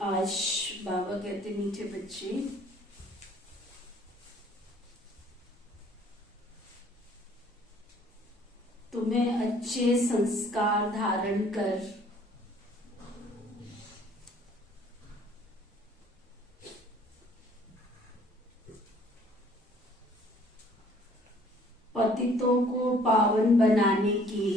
आज बाबा कहते मीठे बच्चे, तुम्हें अच्छे संस्कार धारण कर पतितों को पावन बनाने की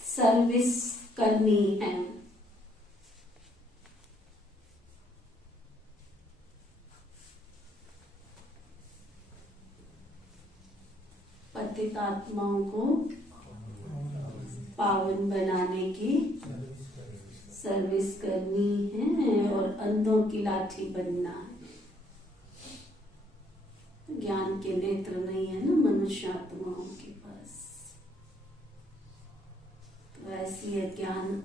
सर्विस करनी है। पतित आत्माओं को पावन बनाने की सर्विस करनी है और अंधों की लाठी बनना है। ज्ञान के नेत्र नहीं है ना मनुष्य आत्माओं के पास, तो ऐसी अज्ञान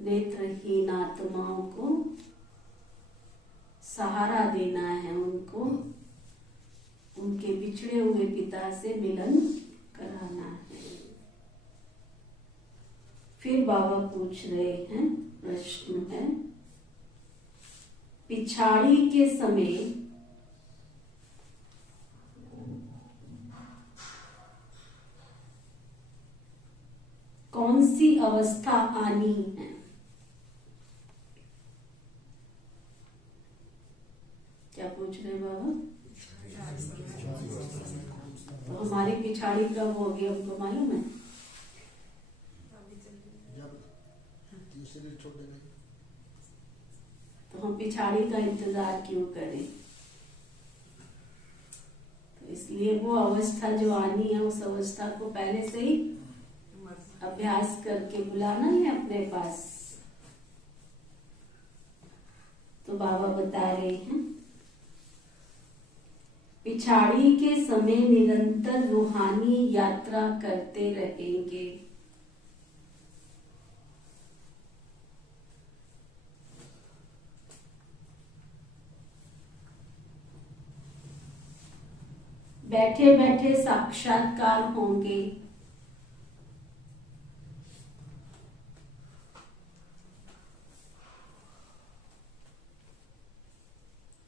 नेत्रहीन आत्माओं को सहारा देना है, उनको उनके बिछड़े हुए पिता से मिलन कराना है। फिर बाबा पूछ रहे हैं, प्रश्न है, पिछाड़ी के समय कौन सी अवस्था आनी है? क्या पूछ रहे हैं बाबा? तो हमारी पिछाड़ी कब होगी हमको मालूम है? तो हम पिछाड़ी का इंतजार क्यों करें? तो इसलिए वो अवस्था जो आनी है उस अवस्था को पहले से ही अभ्यास करके बुलाना है अपने पास। तो बाबा बता रहे हैं, पिछाड़ी के समय निरंतर रूहानी यात्रा करते रहेंगे। बैठे बैठे साक्षात्कार होंगे।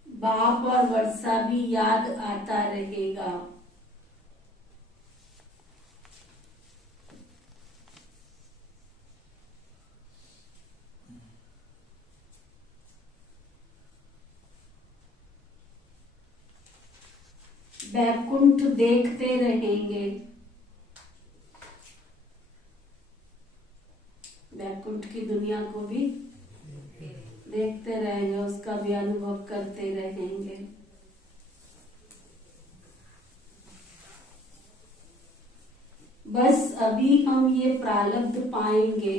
बाप और वर्षा भी याद आता रहेगा। वैकुंठ देखते रहेंगे। वैकुंठ की दुनिया को भी देखते रहेंगे, उसका भी अनुभव करते रहेंगे। बस अभी हम ये प्रारब्ध पाएंगे।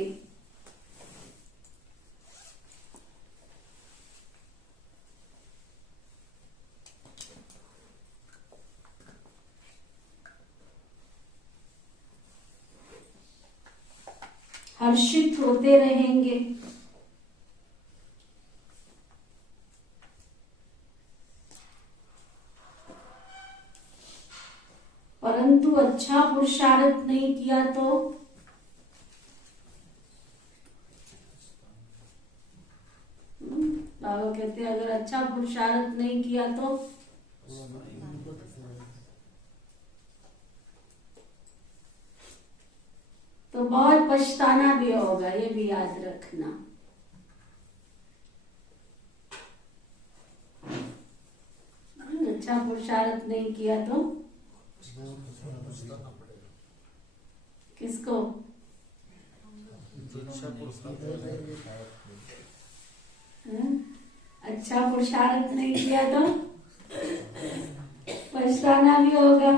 हर्षित होते रहेंगे। परंतु अच्छा पुरुषार्थ नहीं किया तो बाबा कहते हैं, अगर अच्छा पुरुषार्थ नहीं किया तो बहुत पछताना भी होगा, ये भी याद रखना। अच्छा पुरुषार्थ नहीं किया तो किसको? अच्छा पुरुषार्थ नहीं किया तो पछताना भी होगा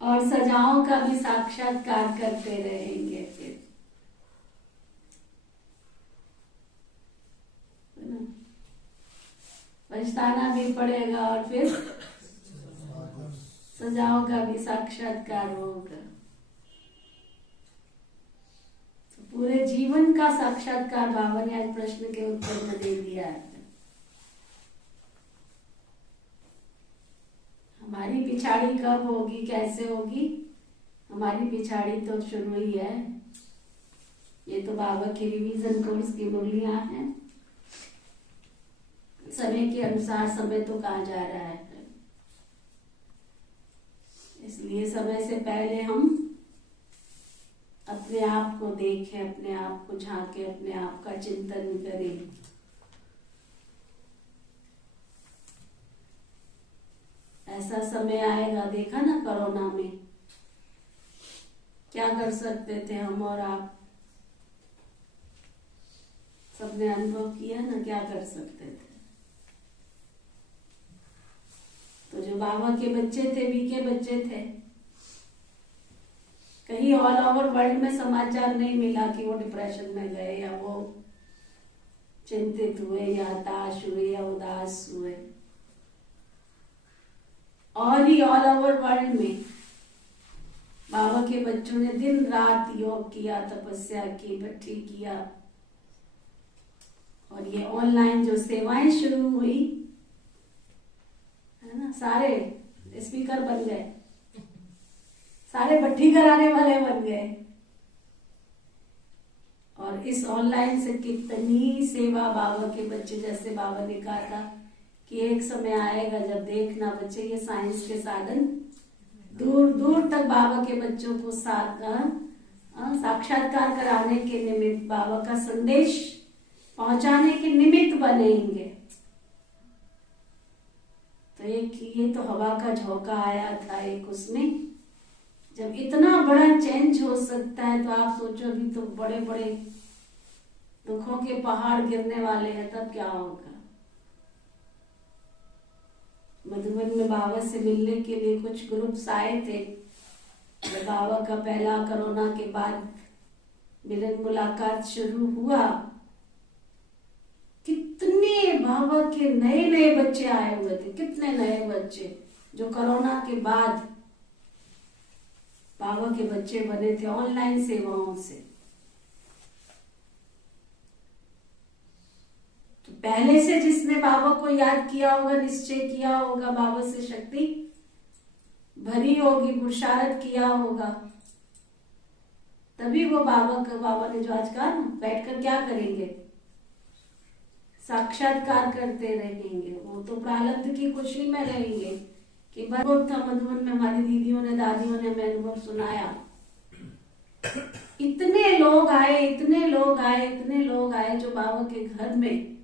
और सजाओं का भी साक्षात्कार करते रहेंगे। फिर पछताना भी पड़ेगा और फिर सजाओं का भी साक्षात्कार होगा। तो पूरे जीवन का साक्षात्कार बाबा ने आज प्रश्न के उत्तर में दे दिया है। हमारी पिछाड़ी कब होगी, कैसे होगी? हमारी पिछाड़ी तो शुरू ही है। ये तो बाबा की रिवीजन कोर्स की बोलियां हैं। समय के अनुसार समय तो कहाँ जा रहा है, इसलिए समय से पहले हम अपने आप को देखें, अपने आप को झांके, अपने आप का चिंतन करें। ऐसा समय आएगा, देखा ना कोरोना में क्या कर सकते थे हम और आप, सबने अनुभव किया ना, क्या कर सकते थे। तो जो बाबा के बच्चे थे, बीके बच्चे थे, कहीं ऑल ओवर वर्ल्ड में समाचार नहीं मिला कि वो डिप्रेशन में गए या वो चिंतित हुए या हताश हुए या उदास हुए। और ही ऑल ओवर वर्ल्ड में बाबा के बच्चों ने दिन रात योग किया, तपस्या की, भट्टी किया। और ये ऑनलाइन जो सेवाएं शुरू हुई है ना, सारे स्पीकर बन गए, सारे भट्टी कराने वाले बन गए। और इस ऑनलाइन से कितनी सेवा बाबा के बच्चे, जैसे बाबा ने कहा था कि एक समय आएगा जब देखना बच्चे, ये साइंस के साधन दूर दूर तक बाबा के बच्चों को साक्षात्कार कराने के निमित्त, बाबा का संदेश पहुंचाने के निमित्त बनेंगे। तो एक ये तो हवा का झोंका आया था एक उसमें, जब इतना बड़ा चेंज हो सकता है तो आप सोचो अभी तो बड़े बड़े दुखों के पहाड़ गिरने वाले हैं, तब क्या होगा। मधुबन में बाबा से मिलने के लिए कुछ ग्रुप्स आए थे। जब बाबा का पहला कोरोना के बाद मिलन मुलाकात शुरू हुआ, कितने बाबा के नए नए बच्चे आए हुए थे, कितने नए बच्चे जो कोरोना के बाद बाबा के बच्चे बने थे ऑनलाइन सेवाओं से। तो पहले से जिसने बाबा को याद किया होगा, निश्चय किया होगा, बाबा से शक्ति भरी होगी, पुरुषार्थ किया होगा, तभी वो बाबा ने जो आज कहा बैठकर क्या करेंगे, साक्षात्कार करते रहेंगे। वो तो प्रारब्ध की खुशी में रहेंगे कि अनुभव था। मधुबन में हमारी दीदियों ने, दादियों ने हमें अनुभव सुनाया। इतने लोग आए, इतने लोग आए, इतने लोग आए जो बाबा के घर में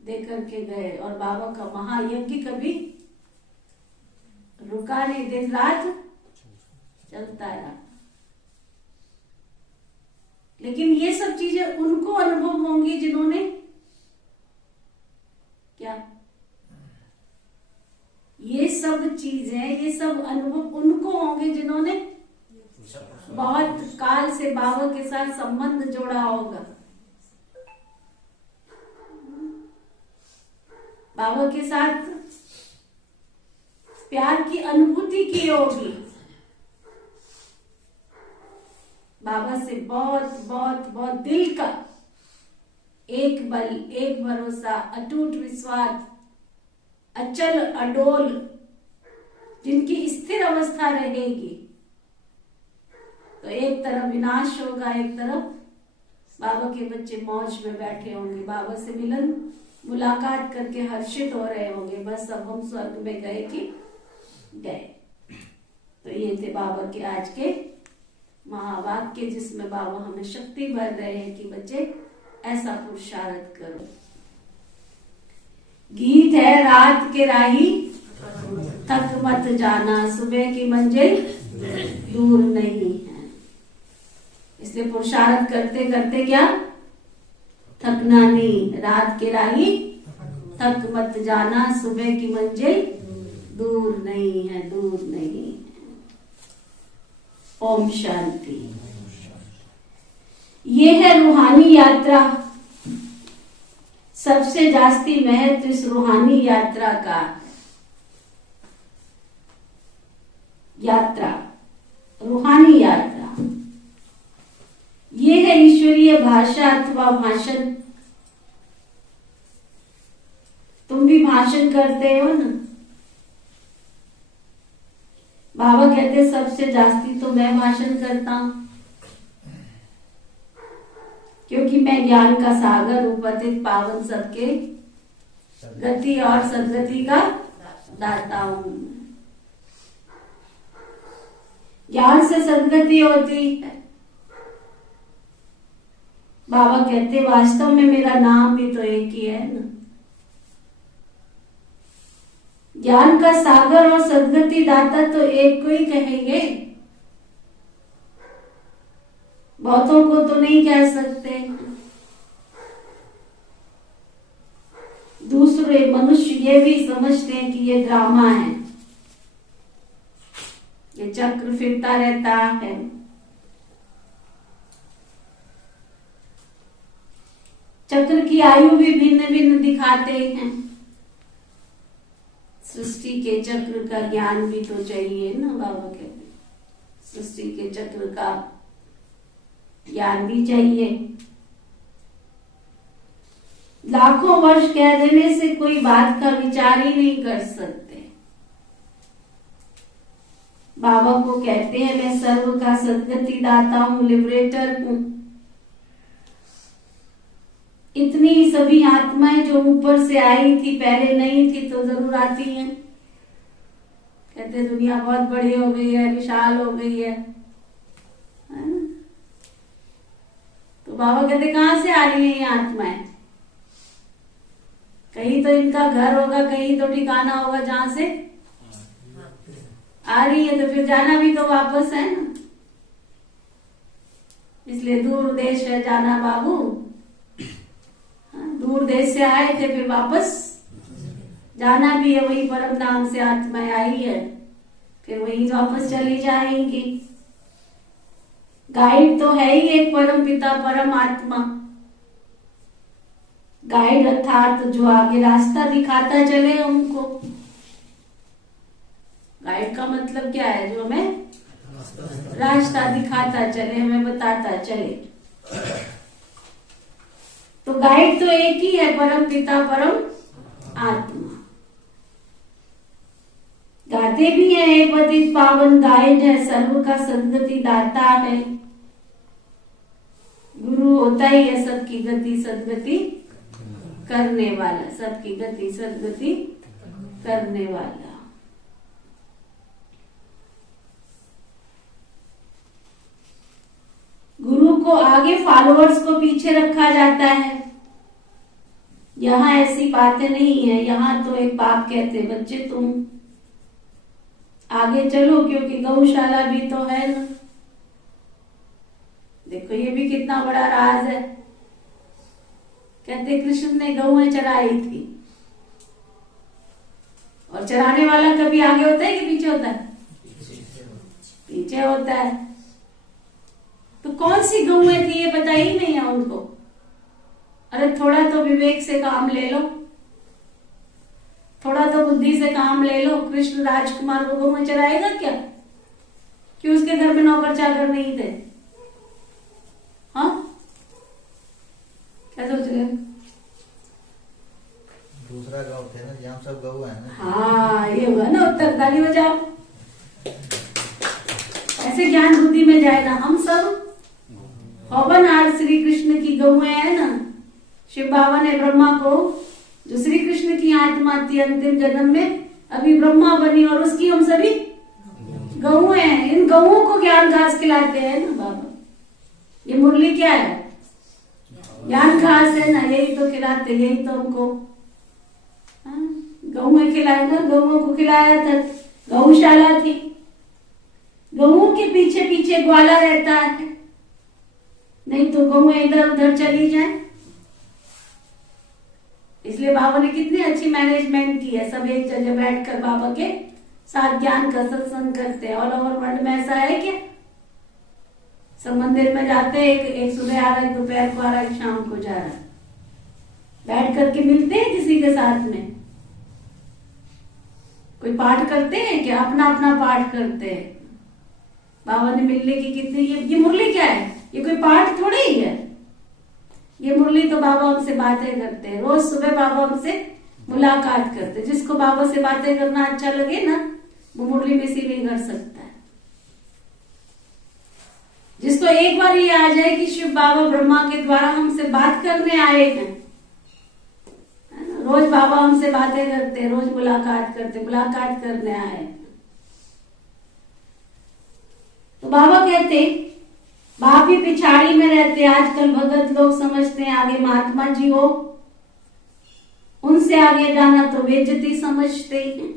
देकर के गए। और बाबा का महायज्ञ कभी रुका नहीं, दिन रात चलता रहा। लेकिन ये सब चीजें उनको अनुभव होंगी जिन्होंने क्या, ये सब चीजें, ये सब अनुभव उनको होंगे जिन्होंने बहुत काल से बाबा के साथ संबंध जोड़ा होगा, बाबा के साथ प्यार की अनुभूति की होगी, बाबा से बहुत बहुत बहुत दिल का एक बल, एक भरोसा, अटूट विश्वास, अचल अडोल, जिनकी स्थिर अवस्था रहेगी। तो एक तरफ विनाश होगा, एक तरफ बाबा के बच्चे मौज में बैठे होंगे, बाबा से मिलन मुलाकात करके हर्षित हो रहे होंगे, बस अब हम स्वर्ग में गए कि गए। तो ये थे बाबा के आज के महावाक्य, जिसमें बाबा हमें शक्ति भर रहे हैं कि बच्चे ऐसा पुरुषार्थ करो। गीत है रात के राही थक मत जाना, सुबह की मंजिल दूर नहीं है। इसलिए पुरुषार्थ करते करते क्या थकना नहीं। रात के राही थक मत जाना, सुबह की मंजिल दूर नहीं है, दूर नहीं है। ओम शांति। ये है रूहानी यात्रा। सबसे जास्ती महत्व इस रूहानी यात्रा का, रूहानी यात्रा। ये है ईश्वरीय भाषा अथवा भाषण। तुम भी भाषण करते हो ना। बाबा कहते सबसे जास्ती तो मैं भाषण करता हूं, क्योंकि मैं ज्ञान का सागर हूं, पतित पावन सबके गति और सदगति का दाता हूं। ज्ञान से सदगति होती है। बाबा कहते वास्तव में मेरा नाम भी तो एक ही है ना। ज्ञान का सागर और सदगति दाता तो एक को ही कहेंगे, बहुतों को तो नहीं कह सकते। दूसरे मनुष्य ये भी समझते हैं कि ये ड्रामा है, ये चक्र फिरता रहता है। चक्र की आयु भी भिन्न भिन्न दिखाते हैं। सृष्टि के चक्र का ज्ञान भी तो चाहिए ना। बाबा कहते सृष्टि के चक्र का ज्ञान भी चाहिए। लाखों वर्ष कह देने से कोई बात का विचार ही नहीं कर सकते। बाबा को कहते हैं मैं सर्व का सदगति दाता हूं, लिबरेटर हूं। इतनी सभी आत्माएं जो ऊपर से आई थी, पहले नहीं थी तो जरूर आती हैं। कहते दुनिया बहुत बड़ी हो गई है, विशाल हो गई है ना? तो बाबा कहते कहां से आ रही है ये आत्माएं? कहीं तो इनका घर होगा, कहीं तो ठिकाना होगा जहां से आ रही है, तो फिर जाना भी तो वापस है ना। इसलिए दूर देश है जाना बाबू। दूर देश से आए थे, फिर वापस जाना भी है। वही परम धाम से आत्माएं आई है, फिर वही वापस चली जाएंगी। गाइड तो है ही एक परम पिता परम आत्मा। गाइड अर्थात जो आगे रास्ता दिखाता चले हमको। गाइड का मतलब क्या है? जो हमें रास्ता दिखाता चले, हमें बताता चले। तो गाइड तो एक ही है, परम पिता परम आत्मा। गाते भी है हे पतित पावन, गाइड है सर्व का सदगति दाता है। गुरु होता ही है सबकी गति सदगति करने वाला, सबकी गति सदगति करने वाला। गुरु को आगे, फॉलोअर्स को पीछे रखा जाता है। यहाँ ऐसी बातें नहीं है। यहाँ तो एक बाप कहते बच्चे तुम आगे चलो, क्योंकि गौशाला भी तो है ना। देखो ये भी कितना बड़ा राज है। कहते कृष्ण ने गौएं चराई थी, और चराने वाला कभी आगे होता है कि पीछे होता है? पीछे होता है। तो कौन सी गौएं थी ये पता ही नहीं है उनको। अरे थोड़ा तो विवेक से काम ले लो, थोड़ा तो बुद्धि से काम ले लो। कृष्ण राजकुमार को गौएं चराएगा क्या? क्यों उसके घर में नौकर चाकर नहीं थे? हाँ, क्या सोच रहे? दूसरा गांव थे ना जहाँ सब गऊ है ना। हाँ ये हुआ ना, उत्तर ताली बजाओ। ऐसे ज्ञान बुद्धि में जाए ना। हम सब हवन आज श्री कृष्ण की गौएं है ना। शिव बाबा ने ब्रह्मा को, जो श्री कृष्ण की आत्मा थी अंतिम जन्म में, अभी ब्रह्मा बनी, और उसकी हम सभी गौएं हैं। इन गौओं को ज्ञान घास खिलाते हैं ना बाबा। ये मुरली क्या है? ज्ञान घास है ना, यही तो खिलाते, यही तो हमको गौएं खिलाए ना। गौओं को खिलाया था, गौशाला थी। गौओं के पीछे पीछे ग्वाला रहता है, नहीं तो गौएं इधर उधर चली जाए। इसलिए बाबा ने कितनी अच्छी मैनेजमेंट की है। सब एक जगह बैठकर बाबा के साथ ज्ञान का सत्संग करते हैं। ऑल ओवर वर्ल्ड में ऐसा है क्या? सब मंदिर में जाते हैं, एक सुबह आ रहा है, दोपहर को आ रहा है, शाम को जा रहा है। बैठ करके मिलते हैं किसी के साथ में? कोई पाठ करते हैं क्या? अपना अपना पाठ करते हैं। बाबा ने मिलने की कितनी, ये मुरली क्या है? ये कोई पाठ थोड़ी ही है। ये मुरली तो बाबा हमसे बातें करते हैं, रोज सुबह बाबा हमसे मुलाकात करते हैं। जिसको बाबा से बातें करना अच्छा लगे ना, वो मुरली में से भी कर सकता है। जिसको एक बार ये आ जाए कि शिव बाबा ब्रह्मा के द्वारा हमसे बात करने आए हैं, रोज बाबा हमसे बातें करते, रोज मुलाकात करते, मुलाकात करने आए। तो बाबा कहते बाप ही पिछाड़ी में रहते। आजकल भगत लोग समझते हैं आगे महात्मा जी हो, उनसे आगे जाना तो बेइज्जती समझते हैं।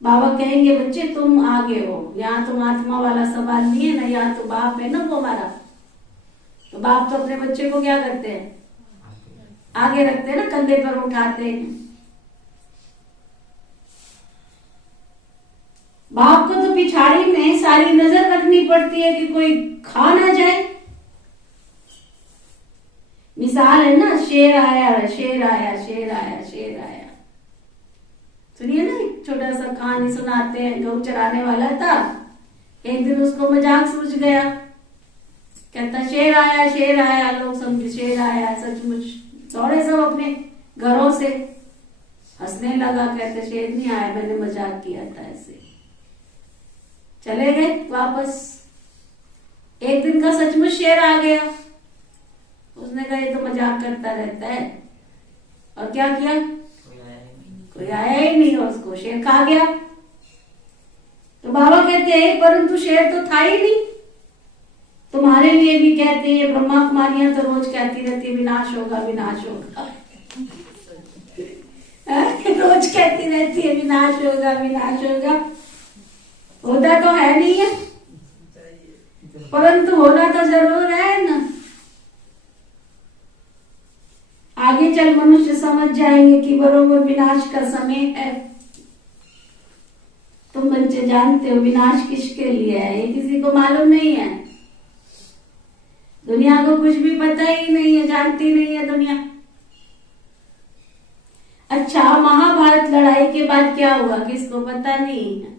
बाबा कहेंगे बच्चे तुम आगे हो, यहाँ तो महात्मा वाला सवाल नहीं है ना, यहाँ तो बाप है ना वो हमारा। तो बाप तो अपने बच्चे को क्या करते हैं, आगे रखते हैं ना, कंधे पर उठाते हैं। बाप को तो पिछाड़ी में सारी नजर रखनी पड़ती है कि कोई खा ना जाए। मिसाल है ना, शेर आया शेर आया शेर आया शेर आया। सुनिए ना, एक छोटा सा कहानी सुनाते हैं। गौ चराने वाला था, एक दिन उसको मजाक सूझ गया, कहता शेर आया। लोग समझे शेर आया, सचमुच दौड़े सब अपने घरों से, हंसने लगा, कहते शेर नहीं आया, मैंने मजाक किया था ऐसे। चले गए वापस। एक दिन का सचमुच शेर आ गया। उसने कहा ये तो मजाक करता रहता है, और क्या किया, कोई आया ही नहीं, और उसको शेर खा गया। तो बाबा कहते हैं परंतु शेर तो था ही नहीं। तुम्हारे लिए भी कहते हैं, ब्रह्मा कुमारियां तो रोज कहती रहती है विनाश होगा विनाश होगा। रोज कहती रहती है विनाश होगा विनाश होगा। होता तो है नहीं है, परंतु होना तो जरूर है ना। आगे चल मनुष्य समझ जाएंगे कि बरोबर विनाश का समय है। तुम बच्चे जानते हो विनाश किसके लिए है, ये किसी को मालूम नहीं है। दुनिया को कुछ भी पता ही नहीं है, जानती नहीं है दुनिया। अच्छा, महाभारत लड़ाई के बाद क्या हुआ किसको पता नहीं है।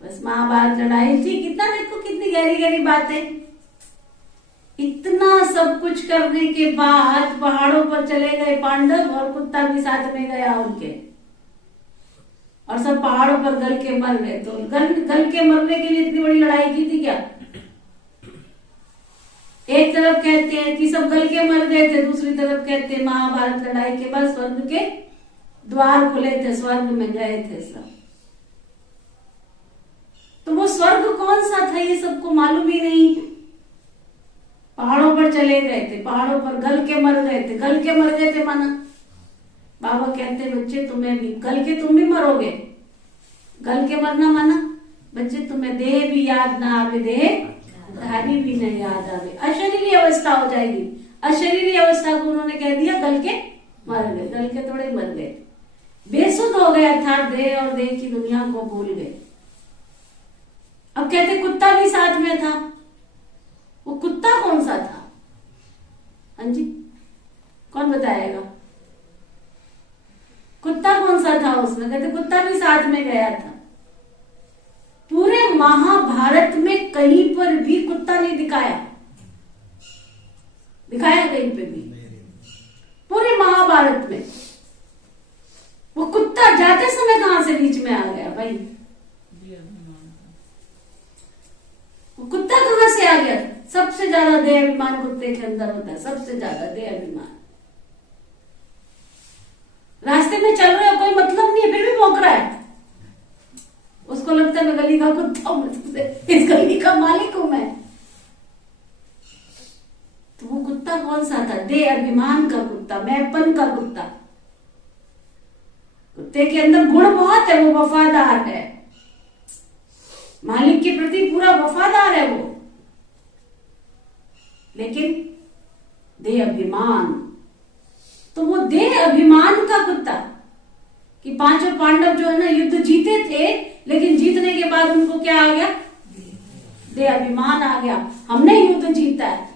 बस महाभारत लड़ाई थी, कितना देखो कितनी गहरी गहरी बातें। इतना सब कुछ करने के बाद पहाड़ों पर चले गए पांडव, और कुत्ता भी साथ में गया उनके, और सब पहाड़ों पर गल के मर गए। तो गल के मरने के लिए इतनी बड़ी लड़ाई की थी क्या? एक तरफ कहते हैं कि सब गल के मर गए थे, दूसरी तरफ कहते हैं महाभारत लड़ाई के बाद स्वर्ग के द्वार खुले थे, स्वर्ग में गए थे सब। तो वो स्वर्ग कौन सा था ये सबको मालूम ही नहीं। पहाड़ों पर चले गए थे, पहाड़ों पर गल के मर गए थे। गल के मर गए थे माना, बाबा कहते बच्चे तुम्हें भी गल के तुम भी मरोगे। गल के मरना माना बच्चे तुम्हें देह भी याद ना आवे, देह धारी भी नहीं याद आवे, अशरीरी अवस्था हो जाएगी। अशरीरी अवस्था को उन्होंने कह दिया गल के मर गए। गल के थोड़े मर गए, बेसुध हो गया था देह, और देह की दुनिया को भूल गए। अब कहते कुत्ता भी साथ में था। वो कुत्ता कौन सा था? हाँ जी, कौन बताएगा? कुत्ता कौन सा था उसमें? कहते कुत्ता भी साथ में गया था। पूरे महाभारत में कहीं पर भी कुत्ता नहीं दिखाया कहीं पे भी, पूरे महाभारत में। वो कुत्ता जाते समय कहां से बीच में आ गया भाई? वो कुत्ता कहां से आ गया? सबसे ज्यादा देह अभिमान कुत्ते के अंदर होता है, सबसे ज्यादा देह अभिमान। रास्ते में चल रहे हो, कोई मतलब नहीं है, फिर भी भौंक रहा है। उसको लगता है मैं गली का कुत्ता हूं, इस गली का मालिक हूं मैं। तो वो कुत्ता कौन सा था? देह अभिमान का कुत्ता, मैंपन का कुत्ता। कुत्ते के अंदर गुण बहुत है, वो वफादार है, मालिक के प्रति पूरा वफादार है वो, लेकिन देह अभिमान। तो वो देह अभिमान का कुत्ता कि पांचों पांडव जो है ना युद्ध जीते थे, लेकिन जीतने के बाद उनको क्या आ गया? देह अभिमान आ गया। हमने युद्ध जीता है,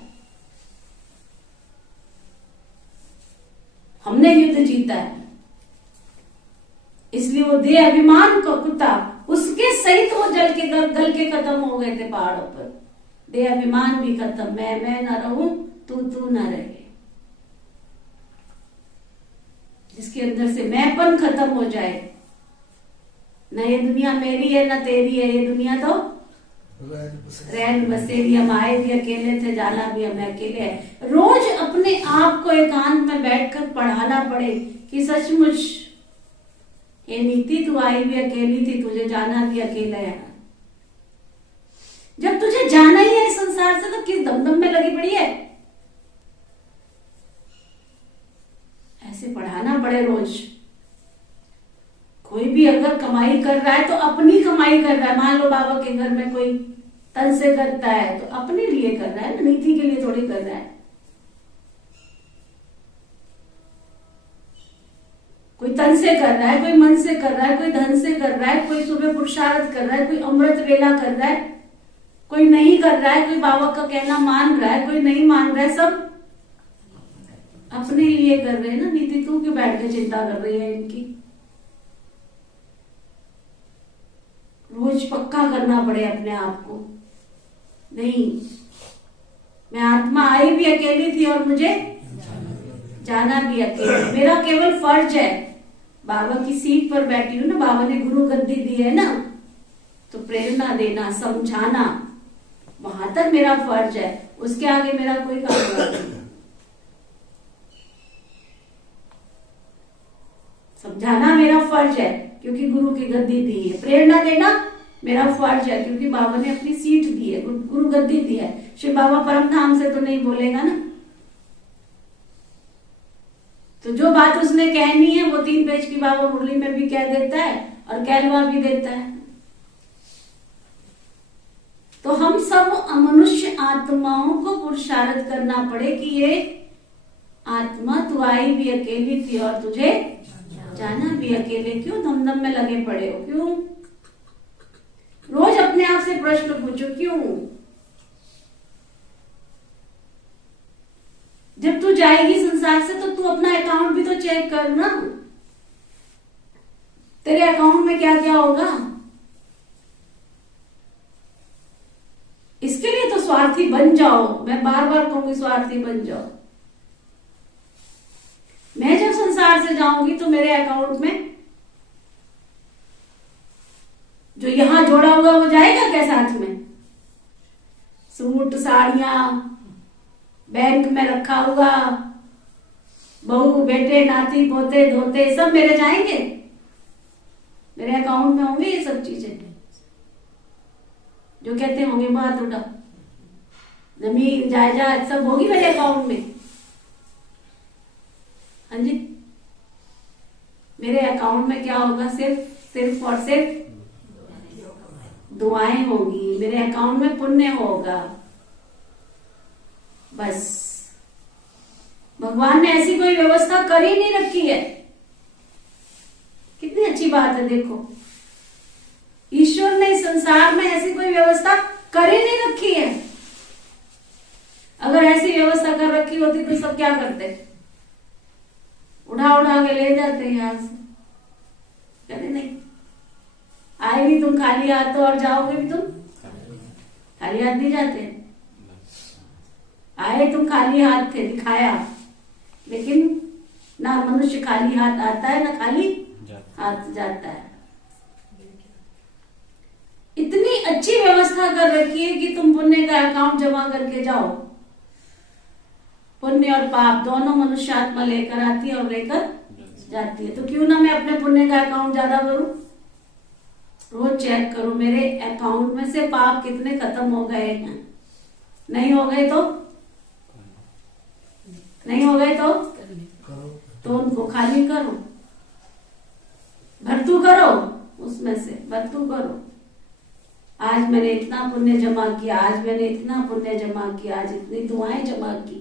हमने युद्ध जीता है, इसलिए वो देह अभिमान का कुत्ता, उसके सहित वो गल के खत्म हो गए थे पहाड़ों पर। दे अभिमान भी खत्म, मैं ना रहूं, तू ना रहे। जिसके अंदर से मैंपन खत्म हो जाए, ना ये दुनिया मेरी है ना तेरी है, ये दुनिया तो रैन बसेरी। हम आए भी अकेले थे, जाना भी हमें अकेले है। रोज अपने आप को एकांत में बैठकर पढ़ाना पड़े कि सचमुच ये नीति, तू आई भी अकेली थी, तुझे जाना भी अकेला है। जब तुझे जाना ही है इस संसार से, तो किस दमदम में लगी पड़ी है? ऐसे पढ़ाना पड़े रोज। कोई भी अगर कमाई कर रहा है तो अपनी कमाई कर रहा है। मान लो बाबा के घर में कोई तन से करता है तो अपने लिए कर रहा है ना, नीति के लिए थोड़ी कर रहा है। कोई तन से कर रहा है, कोई मन से कर रहा है, कोई धन से कर रहा है, कोई सुबह पुरुषार्थ कर रहा है, कोई अमृत वेला कर रहा है, कोई नहीं कर रहा है, कोई बाबा का कहना मान रहा है, कोई नहीं मान रहा है। सब अपने लिए कर रहे हैं ना। नीति तू क्यों बैठ के चिंता कर रही है इनकी? रोज पक्का करना पड़े अपने आप को, नहीं मैं आत्मा आई भी अकेली थी और मुझे जाना भी अकेले। मेरा केवल फर्ज है, बाबा की सीट पर बैठी हूं ना, बाबा ने गुरु गद्दी दी है ना, तो प्रेरणा देना, समझाना, वहां तक मेरा फर्ज है। उसके आगे मेरा कोई काम नहीं। समझाना मेरा फर्ज है क्योंकि गुरु की गद्दी दी है। प्रेरणा देना मेरा फर्ज है क्योंकि बाबा ने अपनी सीट दी है, गुरु गद्दी दी है। श्री बाबा परम धाम से तो नहीं बोलेगा ना। तो जो बात उसने कहनी है वो 3 पेज की बाबा मुरली में भी कह देता है और कहलवा भी देता है। तो हम सब मनुष्य आत्माओं को पुरुषार्थ करना पड़े कि ये आत्मा तू आई भी अकेली थी और तुझे जाना भी अकेले। क्यों दमदम में लगे पड़े हो? क्यों? रोज अपने आप से प्रश्न पूछो, क्यों? जब तू जाएगी संसार से तो तू अपना अकाउंट भी तो चेक कर ना। तेरे अकाउंट में क्या क्या होगा? इसके लिए तो स्वार्थी बन जाओ। मैं बार बार कहूंगी स्वार्थी बन जाओ। मैं जब संसार से जाऊंगी तो मेरे अकाउंट में जो यहां जोड़ा हुआ वो जाएगा क्या साथ में? सूट, साड़ियां, बैंक में रखा हुआ, बहू, बेटे, नाती, पोते, धोते सब मेरे जाएंगे? मेरे अकाउंट में होंगे ये सब चीजें? जो कहते होंगे बात उठा, जमीन जायदाद सब होगी मेरे अकाउंट में। हाँ जी, मेरे अकाउंट में क्या होगा? सिर्फ और सिर्फ दुआएं होंगी। मेरे अकाउंट में पुण्य होगा बस। भगवान ने ऐसी कोई व्यवस्था कर ही नहीं रखी है। कितनी अच्छी बात है। देखो, ईश्वर ने इस संसार में ऐसी कोई व्यवस्था कर ही नहीं रखी है। अगर ऐसी व्यवस्था कर रखी होती तो सब क्या करते? उठा उठा के ले जाते यहां से। कहते नहीं, आए भी तुम खाली हाथ तो और जाओगे भी तुम खाली हाथ नहीं जाते। आए तुम खाली हाथ थे, दिखाया, लेकिन ना मनुष्य खाली हाथ आता है ना खाली हाथ जाता है। इतनी अच्छी व्यवस्था कर रखी है कि तुम पुण्य का अकाउंट जमा करके जाओ। पुण्य और पाप दोनों मनुष्य आत्मा लेकर आती है और लेकर जाती है। तो क्यों ना मैं अपने पुण्य का अकाउंट ज्यादा करूं? रोज चेक करो मेरे अकाउंट में से पाप कितने खत्म हो गए हैं। नहीं हो गए तो उनको खाली करो, भरतू करो, उसमें से भरतू करो। आज मैंने इतना पुण्य जमा किया, आज मैंने इतना पुण्य जमा किया, आज इतनी दुआएं जमा की।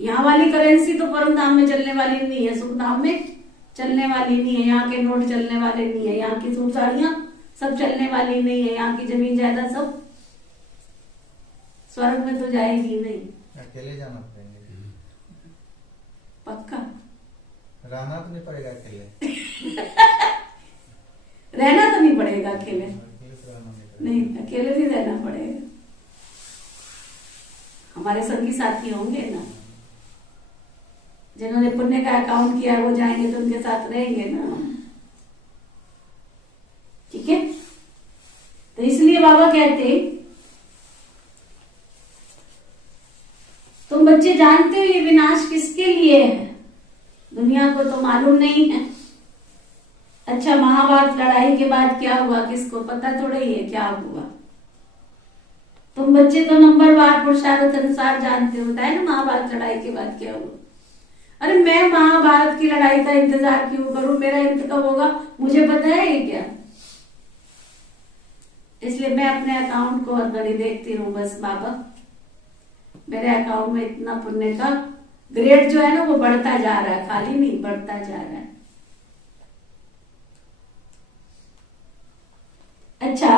यहाँ वाली करेंसी तो परम धाम में चलने वाली नहीं है, सुख धाम में चलने वाली नहीं है। यहाँ के नोट चलने वाले नहीं है, यहाँ की सूट साड़ियां सब चलने वाली नहीं है, यहाँ की जमीन जायदाद सब स्वर्ग में तो जाएगी नहीं। अकेले जाना पड़ेगा। पक्का रहना तो नहीं पड़ेगा अकेले। रहना तो नहीं पड़ेगा अकेले, अकेले तो रहना नहीं पड़ेगा। नहीं अकेले भी रहना पड़ेगा। हमारे संगी साथी होंगे ना, जिन्होंने पुण्य का अकाउंट किया वो जाएंगे तो उनके साथ रहेंगे ना। ठीक है, तो इसलिए बाबा कहते तुम बच्चे जानते हो ये विनाश किसके लिए है, दुनिया को तो मालूम नहीं है। अच्छा, महाभारत लड़ाई के बाद क्या हुआ किसको पता थोड़ा ही है क्या हुआ। तुम बच्चे तो नंबरवार पुरुषार्थ अनुसार जानते हो, बताए ना महाभारत लड़ाई के बाद क्या हुआ। अरे मैं महाभारत की लड़ाई का इंतजार क्यों करूं, मेरा अंत कब होगा मुझे पता है ये क्या। इसलिए मैं अपने अकाउंट को हर घड़ी देखती रहूं, बस बाबा मेरे अकाउंट में इतना पुण्य का ग्रेड जो है ना वो बढ़ता जा रहा है, खाली नहीं बढ़ता जा रहा है। अच्छा,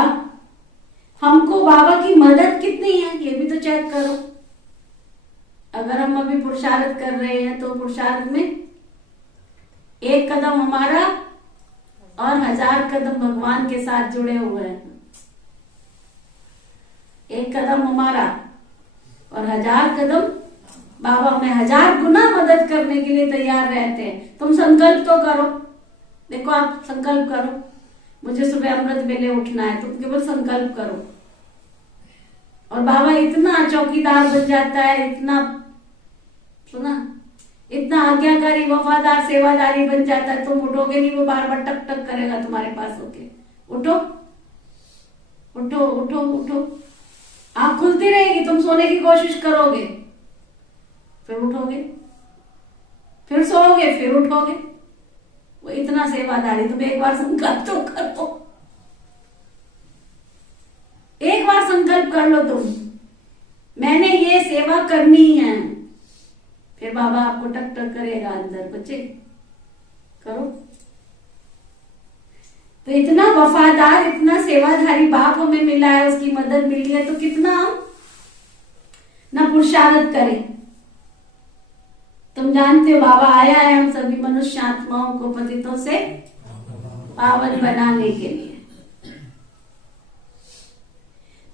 हमको बाबा की मदद कितनी है ये भी तो चेक करो। अगर हम अभी पुरुषार्थ कर रहे हैं तो पुरुषार्थ में एक कदम हमारा और 1000 कदम भगवान के साथ जुड़े हुए हैं। एक कदम हमारा और 1000 कदम बाबा में 1000 गुना मदद करने के लिए तैयार रहते हैं। तुम संकल्प तो करो, देखो आप संकल्प करो मुझे सुबह अमृत वेले उठना है, तुम केवल संकल्प करो और बाबा इतना चौकीदार बन जाता है, इतना सुना, इतना आज्ञाकारी वफादार सेवादारी बन जाता है। तुम उठोगे नहीं वो बार बार टक टक करेगा तुम्हारे पास होके, उठो उठो उठो उठो। आंख खुलती रहेगी, तुम सोने की कोशिश करोगे फिर उठोगे, फिर सोओगे फिर उठोगे। वो इतना सेवादारी, तुम एक बार संकल्प तो कर दो, एक बार संकल्प कर लो तुम मैंने ये सेवा करनी है, फिर बाबा आपको टक टक करेगा अंदर, बच्चे करो। तो इतना वफादार इतना सेवाधारी बाप हमें मिला है, उसकी मदद मिली है, तो कितना हम ना पुरुषार्थ करें। तुम जानते हो बाबा आया है हम सभी मनुष्य आत्माओं को पतितों से पावन बनाने के लिए।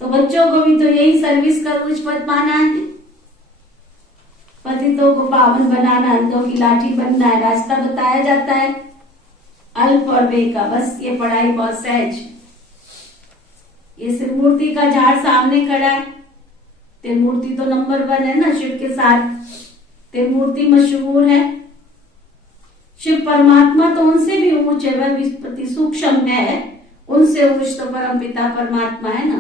तो बच्चों को भी तो यही सर्विस का कुछ पद माना है, पतितों को पावन बनाना, अंधों की लाठी बनना है। रास्ता बताया जाता है अल्प और बे का, बस ये पढ़ाई बहुत सहज। ये त्रिमूर्ति का झाड़ सामने खड़ा है, त्रिमूर्ति तो नंबर 1 है ना शिव के साथ, त्रिमूर्ति मशहूर है। शिव परमात्मा तो उनसे भी ऊंच है, वह विस्पति सूक्ष्म है, उनसे ऊंच तो परम पिता परमात्मा है ना,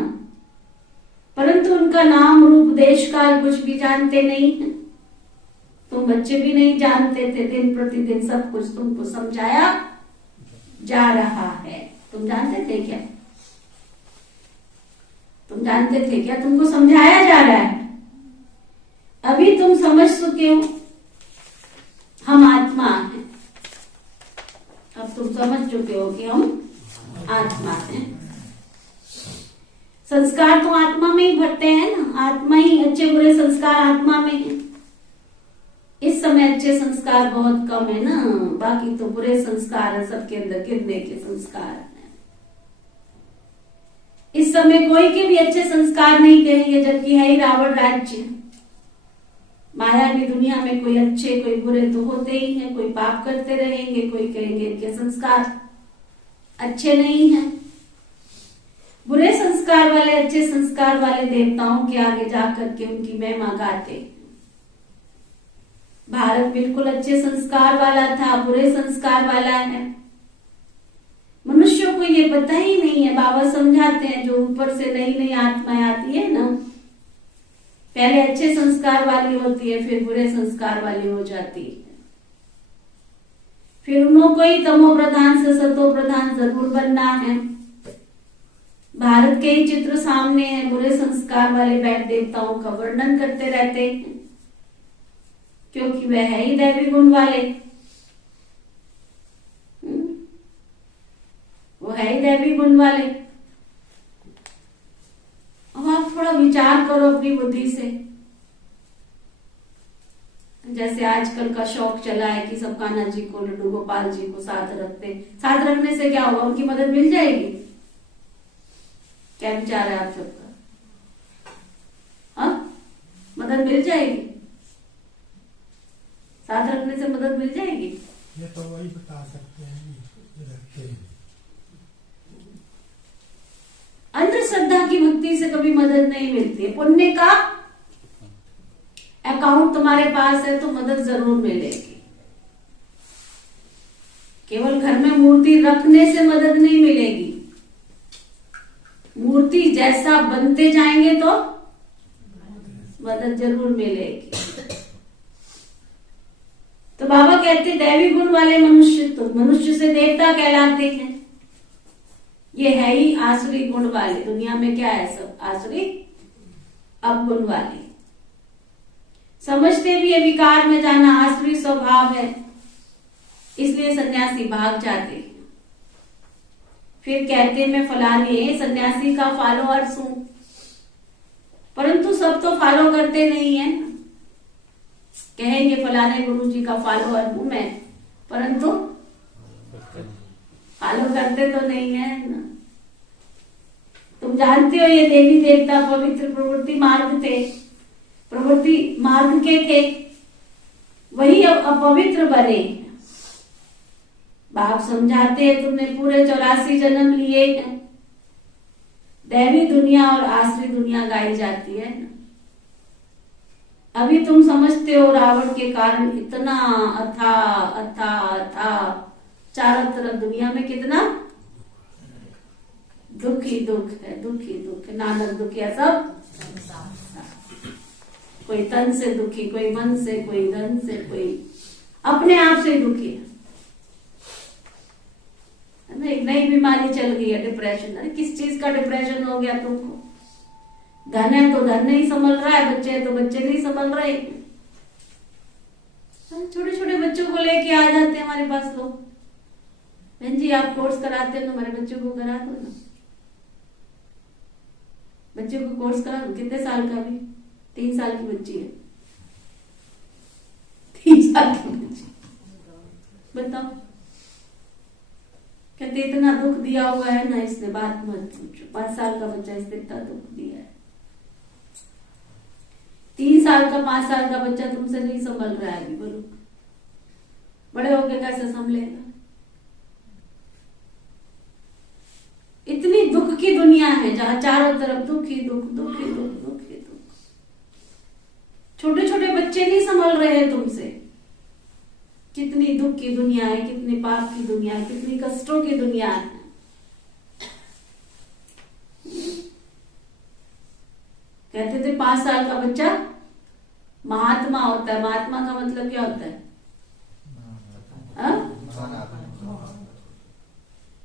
परंतु उनका नाम रूप देश काल कुछ भी जानते नहीं है। तुम बच्चे भी नहीं जानते थे, दिन प्रतिदिन सब कुछ तुमको समझाया जा रहा है। तुम जानते थे क्या, तुम जानते थे क्या तुमको समझाया जा रहा है। अभी तुम समझ चुके हो हम आत्मा हैं, अब तुम समझ चुके हो कि हम आत्मा हैं। संस्कार तो आत्मा में ही भरते हैं ना, आत्मा ही, अच्छे बुरे संस्कार आत्मा में है। इस समय अच्छे संस्कार बहुत कम है ना, बाकी तो बुरे संस्कार है, सबके अंदर गिरने के संस्कार है। इस समय कोई के भी अच्छे संस्कार नहीं कहेंगे, जबकि है ही रावण राज्य। माया की दुनिया में कोई अच्छे कोई बुरे तो होते ही हैं, कोई पाप करते रहेंगे, कोई कहेंगे इनके संस्कार अच्छे नहीं हैं। बुरे संस्कार वाले अच्छे संस्कार वाले देवताओं के आगे जाकर के उनकी महिमा गाते। भारत बिल्कुल अच्छे संस्कार वाला था, बुरे संस्कार वाला है। मनुष्यों को ये पता ही नहीं है। बाबा समझाते हैं जो ऊपर से नई नई आत्माएं आती है ना, पहले अच्छे संस्कार वाली होती है, फिर बुरे संस्कार वाली हो जाती है। फिर उनको ही तमो प्रधान से सतो प्रधान जरूर बनना है। भारत के ही चित्र सामने है, बुरे संस्कार वाले वैद देवताओं का वर्णन करते रहते हैं, क्योंकि वह है ही दैवी गुण वाले, वो है ही दैवी गुण वाले। अब आप थोड़ा विचार करो अपनी बुद्धि से। जैसे आजकल का शौक चला है कि सब कान्हा जी को लड्डू गोपाल जी को साथ रखते, साथ रखने से क्या होगा, उनकी मदद मिल जाएगी। क्या विचार है आप सबका? हाँ, मदद मिल जाएगी? साथ रखने से मदद मिल जाएगी? ये तो वही बता सकते हैं रखते हैं। अंधश्रद्धा की भक्ति से कभी मदद नहीं मिलती है। पुण्य का अकाउंट तुम्हारे पास है तो मदद जरूर मिलेगी। केवल घर में मूर्ति रखने से मदद नहीं मिलेगी। मूर्ति जैसा बनते जाएंगे तो मदद जरूर मिलेगी। तो बाबा कहते दैवी गुण वाले मनुष्य तो मनुष्य से देवता कहलाते हैं। ये है ही आसुरी गुण वाले। दुनिया में क्या है? सब आसुरी अवगुण वाले। समझते भी है विकार में जाना आसुरी स्वभाव है, इसलिए सन्यासी भाग जाते हैं। फिर कहते मैं फलाने सन्यासी का फॉलोअर्स हूं, परंतु सब तो फॉलो करते नहीं है। कहेंगे फलाने गुरु जी का फॉलोअर हूं मैं, परंतु फॉलो करते तो नहीं है ना। तुम जानते हो ये देवी देवता पवित्र प्रवृत्ति मार्ग थे, प्रवृत्ति मार्ग के थे, वही अब अपवित्र बने। बाप समझाते हैं तुमने पूरे 84 जन्म लिए हैं। दैवी दुनिया और आसुरी दुनिया गाई जाती है ना। अभी तुम समझते हो रावण के कारण इतना अथा अथा अथा चारों तरफ दुनिया में कितना दुख ही दुख है, दुख ही दुख है। नानक दुखिया सब, कोई तन से दुखी, कोई मन से, कोई धन से, कोई अपने आप से दुखी है ना। एक नई बीमारी चल गई है डिप्रेशन। अरे किस चीज का डिप्रेशन हो गया तुमको? धन है तो धन नहीं संभल रहा है, बच्चे हैं तो बच्चे नहीं संभल रहे। छोटे छोटे बच्चों को लेके आ जाते हैं हमारे पास लोग, बहन जी आप कोर्स कराते हैं तो हमारे बच्चों को करा दो ना। बच्चे को कोर्स करा दो। कितने साल का? भी 3 साल की बच्ची है। 3 साल की बच्ची, बताओ। कहते इतना दुख दिया हुआ है ना इसने, बात मत पूछो। 5 साल का बच्चा इसने इतना दुख दिया है। 3 साल का 5 साल का बच्चा तुमसे नहीं संभल रहा है अभी, बोलो बड़े होके कैसे संभलेगा? इतनी दुख की दुनिया है जहां चारों तरफ दुख ही दुख, दुख ही दुख, दुख ही दुख। छोटे छोटे बच्चे नहीं संभल रहे हैं तुमसे। कितनी दुख की दुनिया है, कितनी पाप की दुनिया है, कितनी कष्टों की दुनिया है। कहते थे 5 साल का बच्चा महात्मा होता है। महात्मा का मतलब क्या होता है?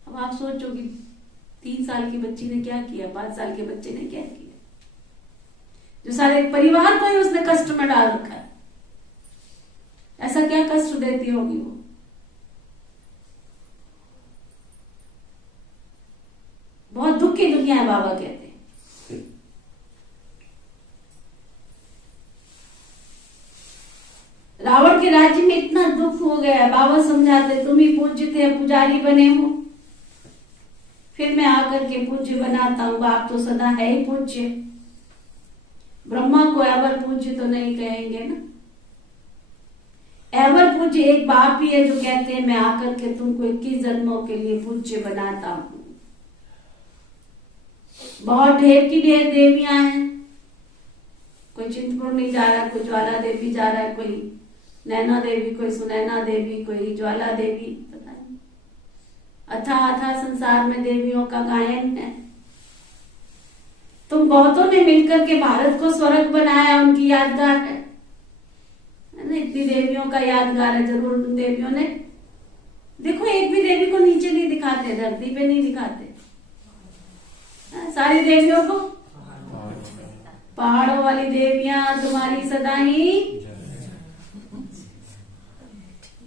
अब आप सोचो कि 3 साल की बच्ची ने क्या किया, 5 साल के बच्चे ने क्या किया, जो सारे परिवार को ही उसने कष्ट में डाल रखा है। ऐसा क्या कष्ट देती होगी वो? बहुत दुख की दुनिया है बाबा कहते हैं। रावण के राज्य में इतना दुख हो गया। बाबा समझाते तुम ही पूज्य थे, पुजारी बने हो, फिर मैं आकर के पूज्य बनाता हूं। बाप तो सदा है ही पूज्य। ब्रह्मा को एवर पूज्य तो नहीं कहेंगे ना। एवर पूज्य एक बाप ही है जो कहते हैं मैं आकर के तुमको 21 जन्मों के लिए पूज्य बनाता हूं। बहुत ढेर की ढेर देवियां हैं। कोई चिंतपूर्णी जा रहा है, कोई ज्वाला देवी जा रहा है, कोई नैना देवी, कोई सुनैना देवी, कोई ज्वाला देवी, पता नहीं। अथा अथा संसार में देवियों का गायन है। तुम बहुतों ने मिलकर के भारत को स्वर्ग बनाया, उनकी यादगार है ना। इतनी देवियों का यादगार है। जरूर उन देवियों ने देखो, एक भी देवी को नीचे नहीं दिखाते, धरती पे नहीं दिखाते। सारी देवियों को पहाड़ों वाली देवियां तुम्हारी सदा ही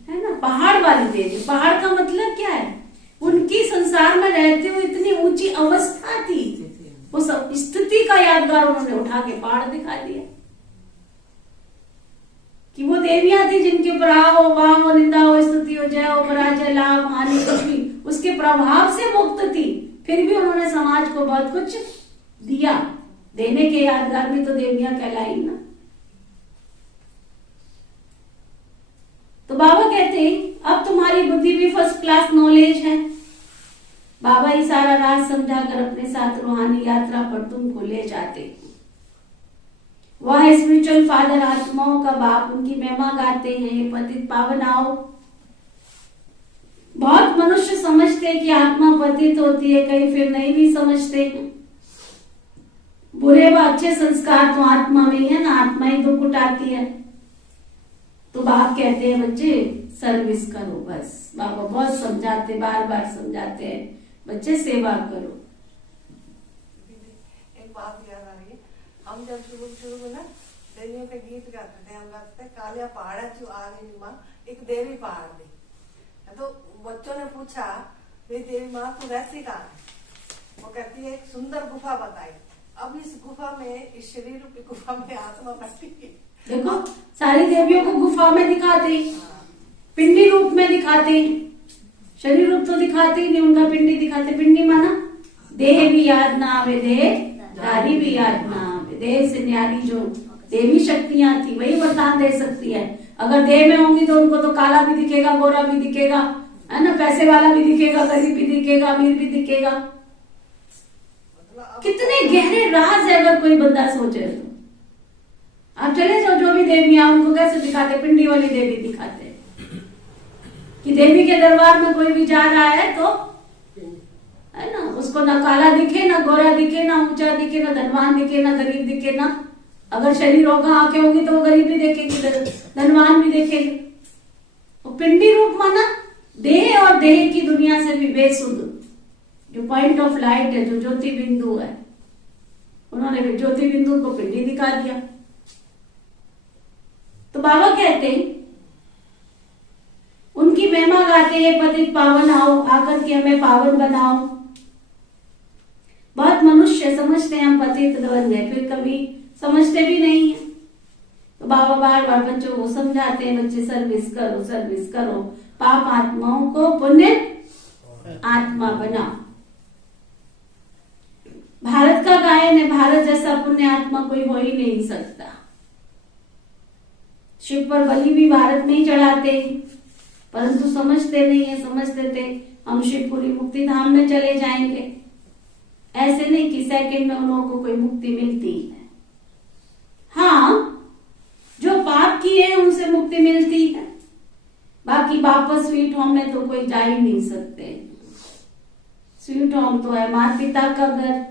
है ना। पहाड़ वाली देवी, पहाड़ का मतलब क्या है? उनकी संसार में रहते हुए इतनी ऊंची अवस्था थी, वो सब स्थिति का यादगार उन्होंने उठा के पहाड़ दिखा दिया कि वो देवियां थी जिनके ऊपर आओ वाह हो, निंदा हो, स्तुति हो, जय हो, पराजय, लाभ, हानि, कुछ भी उसके प्रभाव से मुक्त थी। फिर भी उन्होंने समाज को बहुत कुछ दिया। देने के यादगार में तो देवियां कहलाई ना। तो बाबा कहते हैं अब तुम्हारी बुद्धि भी फर्स्ट क्लास नॉलेज है। बाबा ही सारा राज समझाकर अपने साथ रूहानी यात्रा पर तुमको ले जाते हैं। वह स्पिरिचुअल फादर आत्माओं का बाप उनकी महिमा गाते हैं। पतित पावन आओ। बहुत मनुष्य समझते हैं कि आत्मा पतित होती है, कई फिर नहीं भी समझते हैं। बुरे व अच्छे संस्कार तो आत्मा में ही है ना, आत्मा ही दुख उठाती है। तो बाप कहते हैं बच्चे सर्विस करो बस। बाबा बहुत समझाते, बार बार समझाते हैं बच्चे सेवा करो। एक बात याद आ रही है, हम जब शुरू में ना देवियों के गीत गाते थे, हम गाते थे कालिया पहाड़ाची आगे माँ एक देवी पहाड़ दी। तो बच्चों ने पूछा वे देवी माँ तू रहती कहाँ है? वो कहती है एक सुंदर गुफा बताई। अब इस गुफा में, इस शरीर रूपी गुफा में आत्मा बैठी है। देखो सारी देवियों को गुफा में दिखाते, पिंडी रूप में दिखाते, शरीर रूप तो दिखाते ही नहीं, उनका पिंडी दिखाते। पिंडी माना देह भी याद ना आवे, देह धारी भी याद ना आवे। देह से न्यारी जो देवी शक्तियां थी वही वरदान दे सकती है। अगर देह में होंगी तो उनको तो काला भी दिखेगा, गोरा भी दिखेगा, है ना, पैसे वाला भी दिखेगा, गरीब भी दिखेगा, अमीर भी दिखेगा। कितने गहरे राज है अगर कोई बंदा सोचे तो। आप चले जाओ जो भी देवियां उनको कैसे दिखाते, पिंडी वाली देवी दिखाते कि देवी के दरबार में कोई भी जा रहा है तो है ना, उसको ना काला दिखे, ना गोरा दिखे, ना ऊंचा दिखे, ना धनवान दिखे, ना गरीब दिखे ना। अगर शरीर होगा, आंखें होगी तो वो गरीब भी देखेगी, धनवान भी देखेगी। वो पिंडी रूप माना देह और देह की दुनिया से भी बेसुध जो पॉइंट ऑफ लाइट है, जो ज्योति बिंदु है, उन्होंने भी ज्योति बिंदु को पिंडी दिखा दिया। तो बाबा कहते हैं उनकी महिमा गाते हैं पतित पावन आओ, आकर के हमें पावन बनाओ। बहुत मनुष्य समझते हैं हम पतित बन गए, फिर कभी समझते भी नहीं है। तो बाबा बार बार बच्चों को समझाते हैं बच्चे सर्विस करो, सर्विस करो, पाप आत्माओं को पुण्य आत्मा बनाओ। भारत का गायन है, भारत जैसा पुण्य आत्मा कोई हो ही नहीं सकता। शिव पर बलि भी भारत में ही चढ़ाते हैं, परंतु समझते नहीं है। समझते थे हम शिवपुरी मुक्ति धाम में चले जाएंगे, ऐसे नहीं कि सेकंड में उन लोगों को कोई मुक्ति मिलती है। हाँ, जो पाप किए हैं उनसे मुक्ति मिलती है, बाकी वापस स्वीट होम में तो कोई जा ही नहीं सकते। स्वीट होम तो है माता पिता का घर।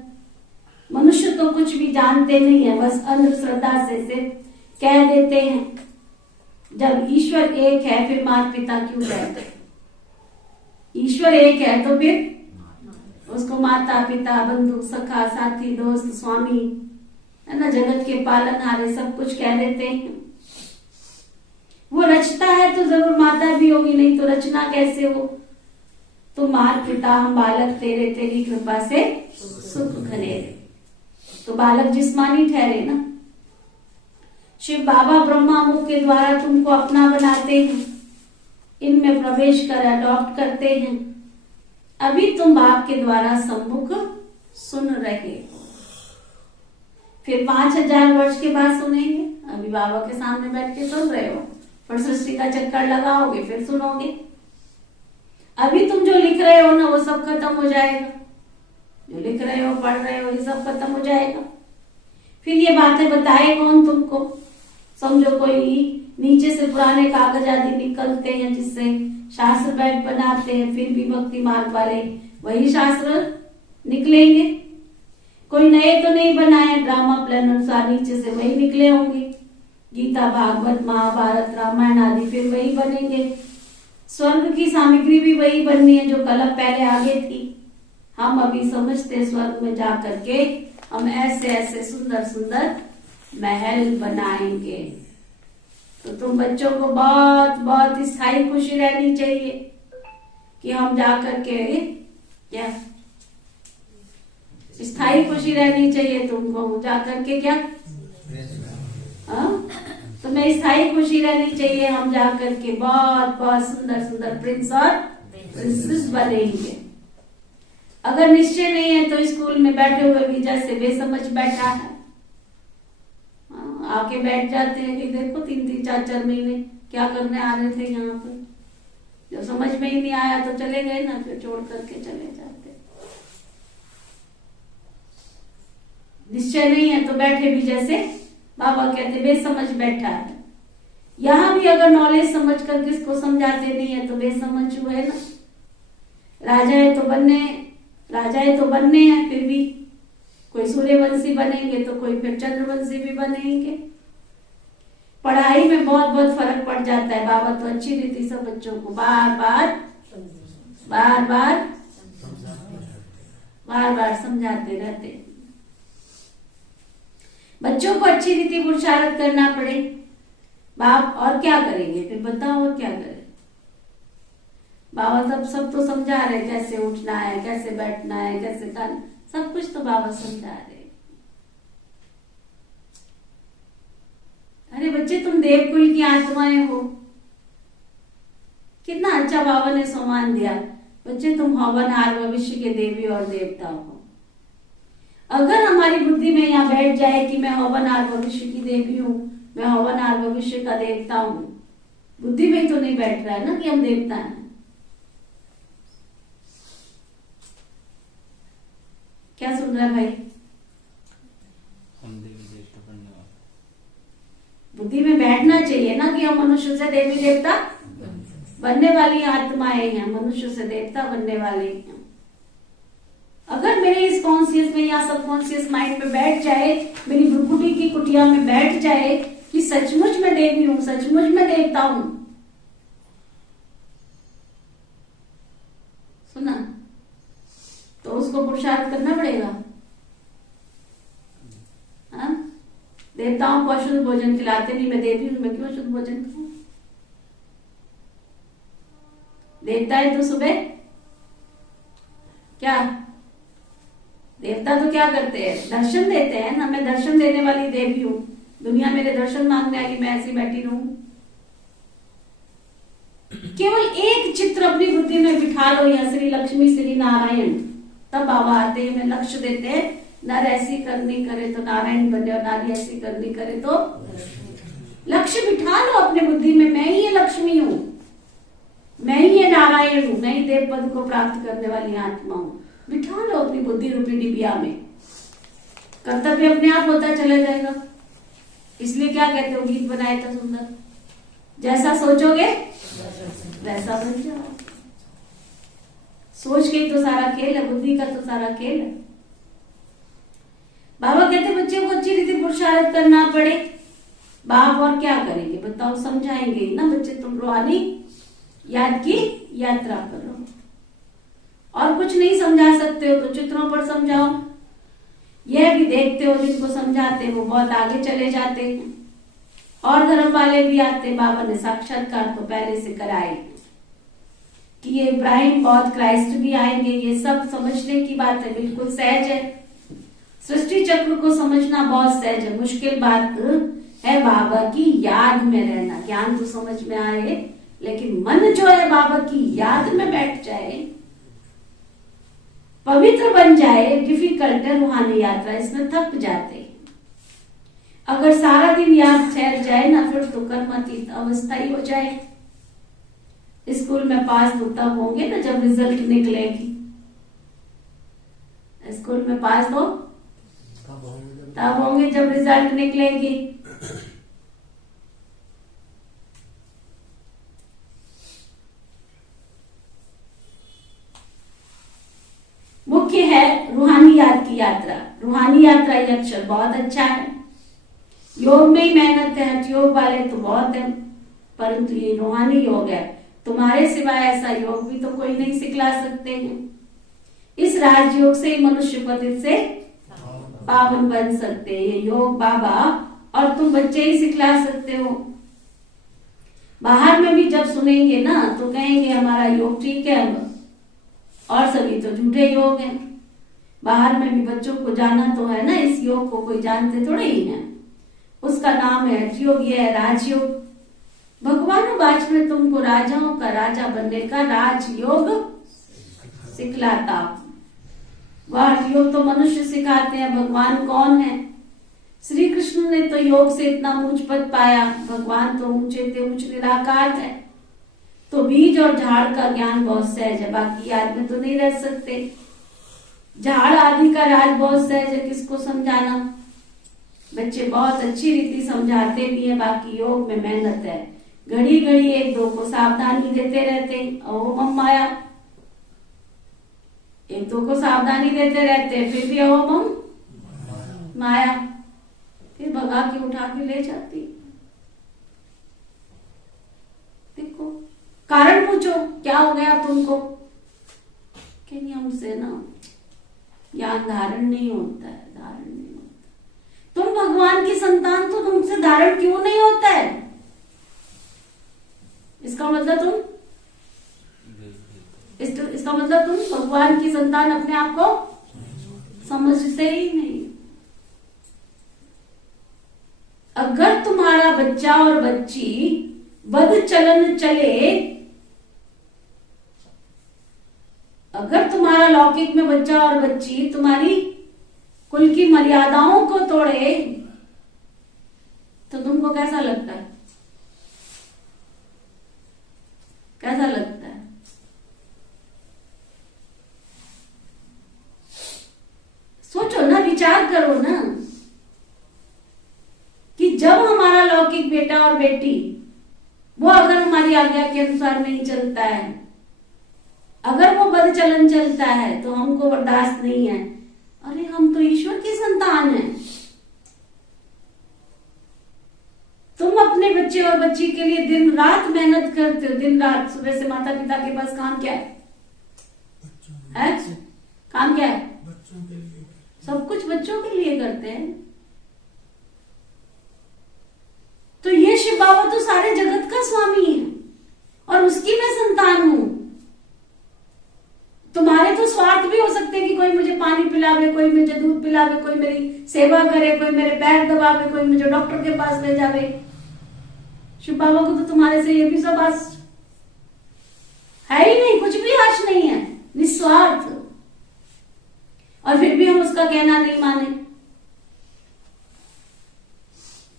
मनुष्य तो कुछ भी जानते नहीं है, बस अंधश्रद्धा से सिर्फ कह देते हैं। जब ईश्वर एक है फिर माता पिता क्यों कहते? ईश्वर एक है तो फिर उसको माता पिता, बंधु, सखा, साथी, दोस्त, स्वामी, है ना, जगत के पालनहारे सब कुछ कह देते हैं। वो रचता है तो जरूर माता भी होगी, नहीं तो रचना कैसे हो? तो माता पिता हम बालक तेरे, तेरी कृपा से सुख घनेरे। तो बालक जिस्मानी ठहरे ना। शिव बाबा ब्रह्मा मुख के द्वारा तुमको अपना बनाते हैं, इनमें प्रवेश कर अडॉप्ट करते हैं। अभी तुम बाप के द्वारा सम्मुख सुन रहे हो, फिर 5000 वर्ष के बाद सुनेंगे। अभी बाबा के सामने बैठ के सुन रहे हो, फिर सृष्टि का चक्कर लगाओगे फिर सुनोगे। अभी तुम जो लिख रहे हो ना वो सब खत्म हो जाएगा, जो लिख रहे हो, पढ़ रहे हो, ये सब खत्म हो जाएगा। फिर ये बातें बताए कौन तुमको? समझो कोई नीचे से पुराने कागज आदि निकलते हैं जिससे शास्त्र बैठ बनाते हैं, फिर भी भक्ति मार्ग वाले वही शास्त्र निकलेंगे। कोई नए तो नहीं बनाए, ड्रामा प्लान अनुसार नीचे से वही निकले होंगे। गीता, भागवत, महाभारत, रामायण आदि फिर वही बनेंगे। स्वर्ग की सामग्री भी वही बननी है जो कलम पहले आगे थी। हम अभी समझते स्वर्ग में जा करके हम ऐसे ऐसे सुंदर सुंदर महल बनाएंगे। तो तुम बच्चों को बहुत बहुत स्थायी खुशी रहनी चाहिए कि हम जाकर के, क्या स्थायी खुशी रहनी चाहिए तुमको जाकर के, क्या तुम्हें स्थायी खुशी रहनी चाहिए। हम जाकर के बहुत बहुत सुंदर सुंदर प्रिंस और प्रिंसेस बनेंगे। अगर निश्चय नहीं है तो स्कूल में बैठे हुए भी जैसे बेसमझ बैठा है, आके बैठ जाते हैं कि देखो 3-3 4-4 महीने क्या करने आ रहे थे यहाँ पर, जब समझ में ही नहीं आया तो चले गए ना, फिर छोड़ करके चले जाते। निश्चय नहीं है तो बैठे भी जैसे बाबा कहते बेसमझ बैठा है। यहां भी अगर नॉलेज समझ कर किसको समझाते नहीं है तो बेसमझ हुए ना। राजाएं तो बनने हैं, फिर भी कोई सूर्यवंशी बनेंगे तो कोई फिर चंद्रवंशी भी बनेंगे। पढ़ाई में बहुत बहुत फर्क पड़ जाता है। बाबा तो अच्छी रीति से बच्चों को बार बार समझाते रहते हैं। बच्चों को अच्छी रीति पुरुषार्थ करना पड़े, बाप और क्या करेंगे फिर, बताओ और क्या करें। बाबा तब सब तो समझा रहे, कैसे उठना है, कैसे बैठना है, कैसे खाना, सब कुछ तो बाबा समझा रहे। अरे बच्चे तुम देवकुल की आत्माएं हो, कितना अच्छा बाबा ने सम्मान दिया। बच्चे तुम हवनहार भविष्य के देवी और देवता हो। अगर हमारी बुद्धि में यहाँ बैठ जाए कि मैं हवनहार भविष्य की देवी हूँ, मैं हवनहार भविष्य का देवता हूँ, बुद्धि में ही तो नहीं बैठ रहा है ना कि हम देवता हैं। क्या सुन रहा है भाई? हम देवी देवता बनने वाले। बुद्धि में बैठना चाहिए ना कि हम मनुष्य से देवी देवता बनने वाली आत्माएं हैं, मनुष्य से देवता बनने वाले हैं। अगर मेरे इस कॉन्शियस में या सब कॉन्शियस माइंड में बैठ जाए, मेरी भ्रुकुटी की कुटिया में बैठ जाए कि सचमुच में देवी हूं, सचमुच में देवता हूं, सुना, तो उसको पुरुषार्थ करना पड़ेगा। हाँ? देवताओं को अशुद्ध भोजन खिलाते नहीं, मैं देवी हूं, मैं क्यों अशुद्ध भोजन खाऊं? देवता है तो सुबह क्या, देवता तो क्या करते हैं, दर्शन देते हैं ना। मैं दर्शन देने वाली देवी हूं, दुनिया मेरे दर्शन मांगने आई, मैं ऐसी बैठी रहूं। केवल एक चित्र अपनी बुद्धि में बिठा लो, या श्री लक्ष्मी श्री नारायण, तब बाबा आते हैं, मैं लक्ष्य देते हैं, नर ऐसी करनी करे तो नारायण बने, और नारी ऐसी करनी करे तो लक्ष्य बिठा लो अपने बुद्धि में, मैं ही ये लक्ष्मी हूं, मैं ही ये नारायण हूं, मैं ही देव पद को प्राप्त करने वाली आत्मा हूं। बिठा लो अपनी बुद्धि रूपी डिबिया में, कर्तव्य अपने आप होता चला जाएगा। इसलिए क्या कहते हो, गीत बनाए था सुंदर, जैसा सोचोगे वैसा बन जाओ। सोच के ही तो सारा खेल है, बुद्धि का तो सारा खेल है। बाबा कहते बच्चे को अच्छी रीति पुरुषार्थ करना पड़े, बाप और क्या करेंगे बताओ, समझाएंगे ना। बच्चे तुम रूहानी याद की यात्रा करो, और कुछ नहीं समझा सकते हो तो चित्रों पर समझाओ। यह भी देखते हो जिनको समझाते वो बहुत आगे चले जाते हैं, और धर्म वाले भी आते। बाबा ने साक्षात्कार तो पहले से कराए कि ये इब्राहिम बौद्ध क्राइस्ट भी आएंगे, ये सब समझने की बात है, बिल्कुल सहज है। सृष्टि चक्र को समझना बहुत सहज है, मुश्किल बात है बाबा की याद में रहना। ज्ञान तो समझ में आए, लेकिन मन जो है बाबा की याद में बैठ जाए, पवित्र बन जाए, डिफिकल्ट है रूहानी यात्रा, इसमें थक जाते। अगर सारा दिन याद ठहर जाए ना, फिर तो कर्मातीत अवस्था ही हो जाए। स्कूल में पास तो तब होंगे ना जब रिजल्ट निकलेगी। स्कूल में पास तो तब होंगे जब रिजल्ट निकलेगी। मुख्य है रूहानी याद की यात्रा। रूहानी यात्रा ये अक्षर बहुत अच्छा है। योग में ही मेहनत है, हठ योग वाले तो बहुत है, परंतु ये रूहानी योग है। तुम्हारे सिवाय ऐसा योग भी तो कोई नहीं सिखला सकते हैं। इस राजयोग से ही मनुष्य पतित से पावन बन सकते हैं। ये योग बाबा और तुम बच्चे ही सिखला सकते हो। बाहर में भी जब सुनेंगे ना तो कहेंगे हमारा योग ठीक है, और सभी तो झूठे योग हैं। बाहर में भी बच्चों को जाना तो है ना, इस योग को कोई जानते थोड़े ही है। उसका नाम है हठ योग, ये है राजयोग। भगवान बाच में तुमको राजाओं का राजा बनने का राजयोग सिखलाता हूं। वह हठ योग तो मनुष्य सिखाते हैं, भगवान कौन है? श्री कृष्ण ने तो योग से इतना ऊंच पद पाया, भगवान तो ऊंचे थे, ऊंच निराकार है। तो बीज और झाड़ का ज्ञान बहुत सहज है, बाकी याद में तो नहीं रह सकते। झाड़ आदि का राज बहुत सहज है, किसको समझाना। बच्चे बहुत अच्छी रीति समझाते भी हैं, बाकी योग में मेहनत है। घड़ी घड़ी एक दो को सावधानी देते रहते, ओ मम माया, एक दो को सावधानी देते रहते, फिर भी ओ मम माया, फिर भगा के उठा के ले जाती। देखो, कारण पूछो क्या हो गया तुमको, कि नहीं हमसे ना ज्ञान धारण नहीं होता है, धारण नहीं होता। तुम भगवान की संतान, तो तुमसे धारण क्यों नहीं होता है? इसका मतलब तुम इसका मतलब तुम भगवान की संतान अपने आप को समझते ही नहीं। अगर तुम्हारा बच्चा और बच्ची बद चलन चले, अगर तुम्हारा लौकिक में बच्चा और बच्ची तुम्हारी कुल की मर्यादाओं को तोड़े, तो तुमको कैसा लगता है? कैसा लगता है? सोचो ना, विचार करो ना, कि जब हमारा लौकिक बेटा और बेटी वो अगर हमारी आज्ञा के अनुसार नहीं चलता है, अगर वो बदचलन चलता है, तो हमको बर्दाश्त नहीं है। अरे हम तो ईश्वर की संतान हैं। तुम अपने बच्चे और बच्ची के लिए दिन रात मेहनत करते हो, दिन रात। सुबह से माता पिता के पास काम क्या है? काम क्या है? बच्चों के लिए सब कुछ बच्चों के लिए करते हैं। तो ये शिव बाबा तो सारे जगत का स्वामी है और उसकी मैं संतान हूं। तुम्हारे तो स्वार्थ भी हो सकते हैं कि कोई मुझे पानी पिलावे, कोई मुझे दूध पिलावे, कोई मेरी सेवा करे, कोई मेरे पैर दबावे, कोई मुझे डॉक्टर के पास ले जावे। शिव बाबा को तो तुम्हारे से ये भी सब आस है ही नहीं, कुछ भी आश नहीं है, निस्वार्थ। और फिर भी हम उसका कहना नहीं माने,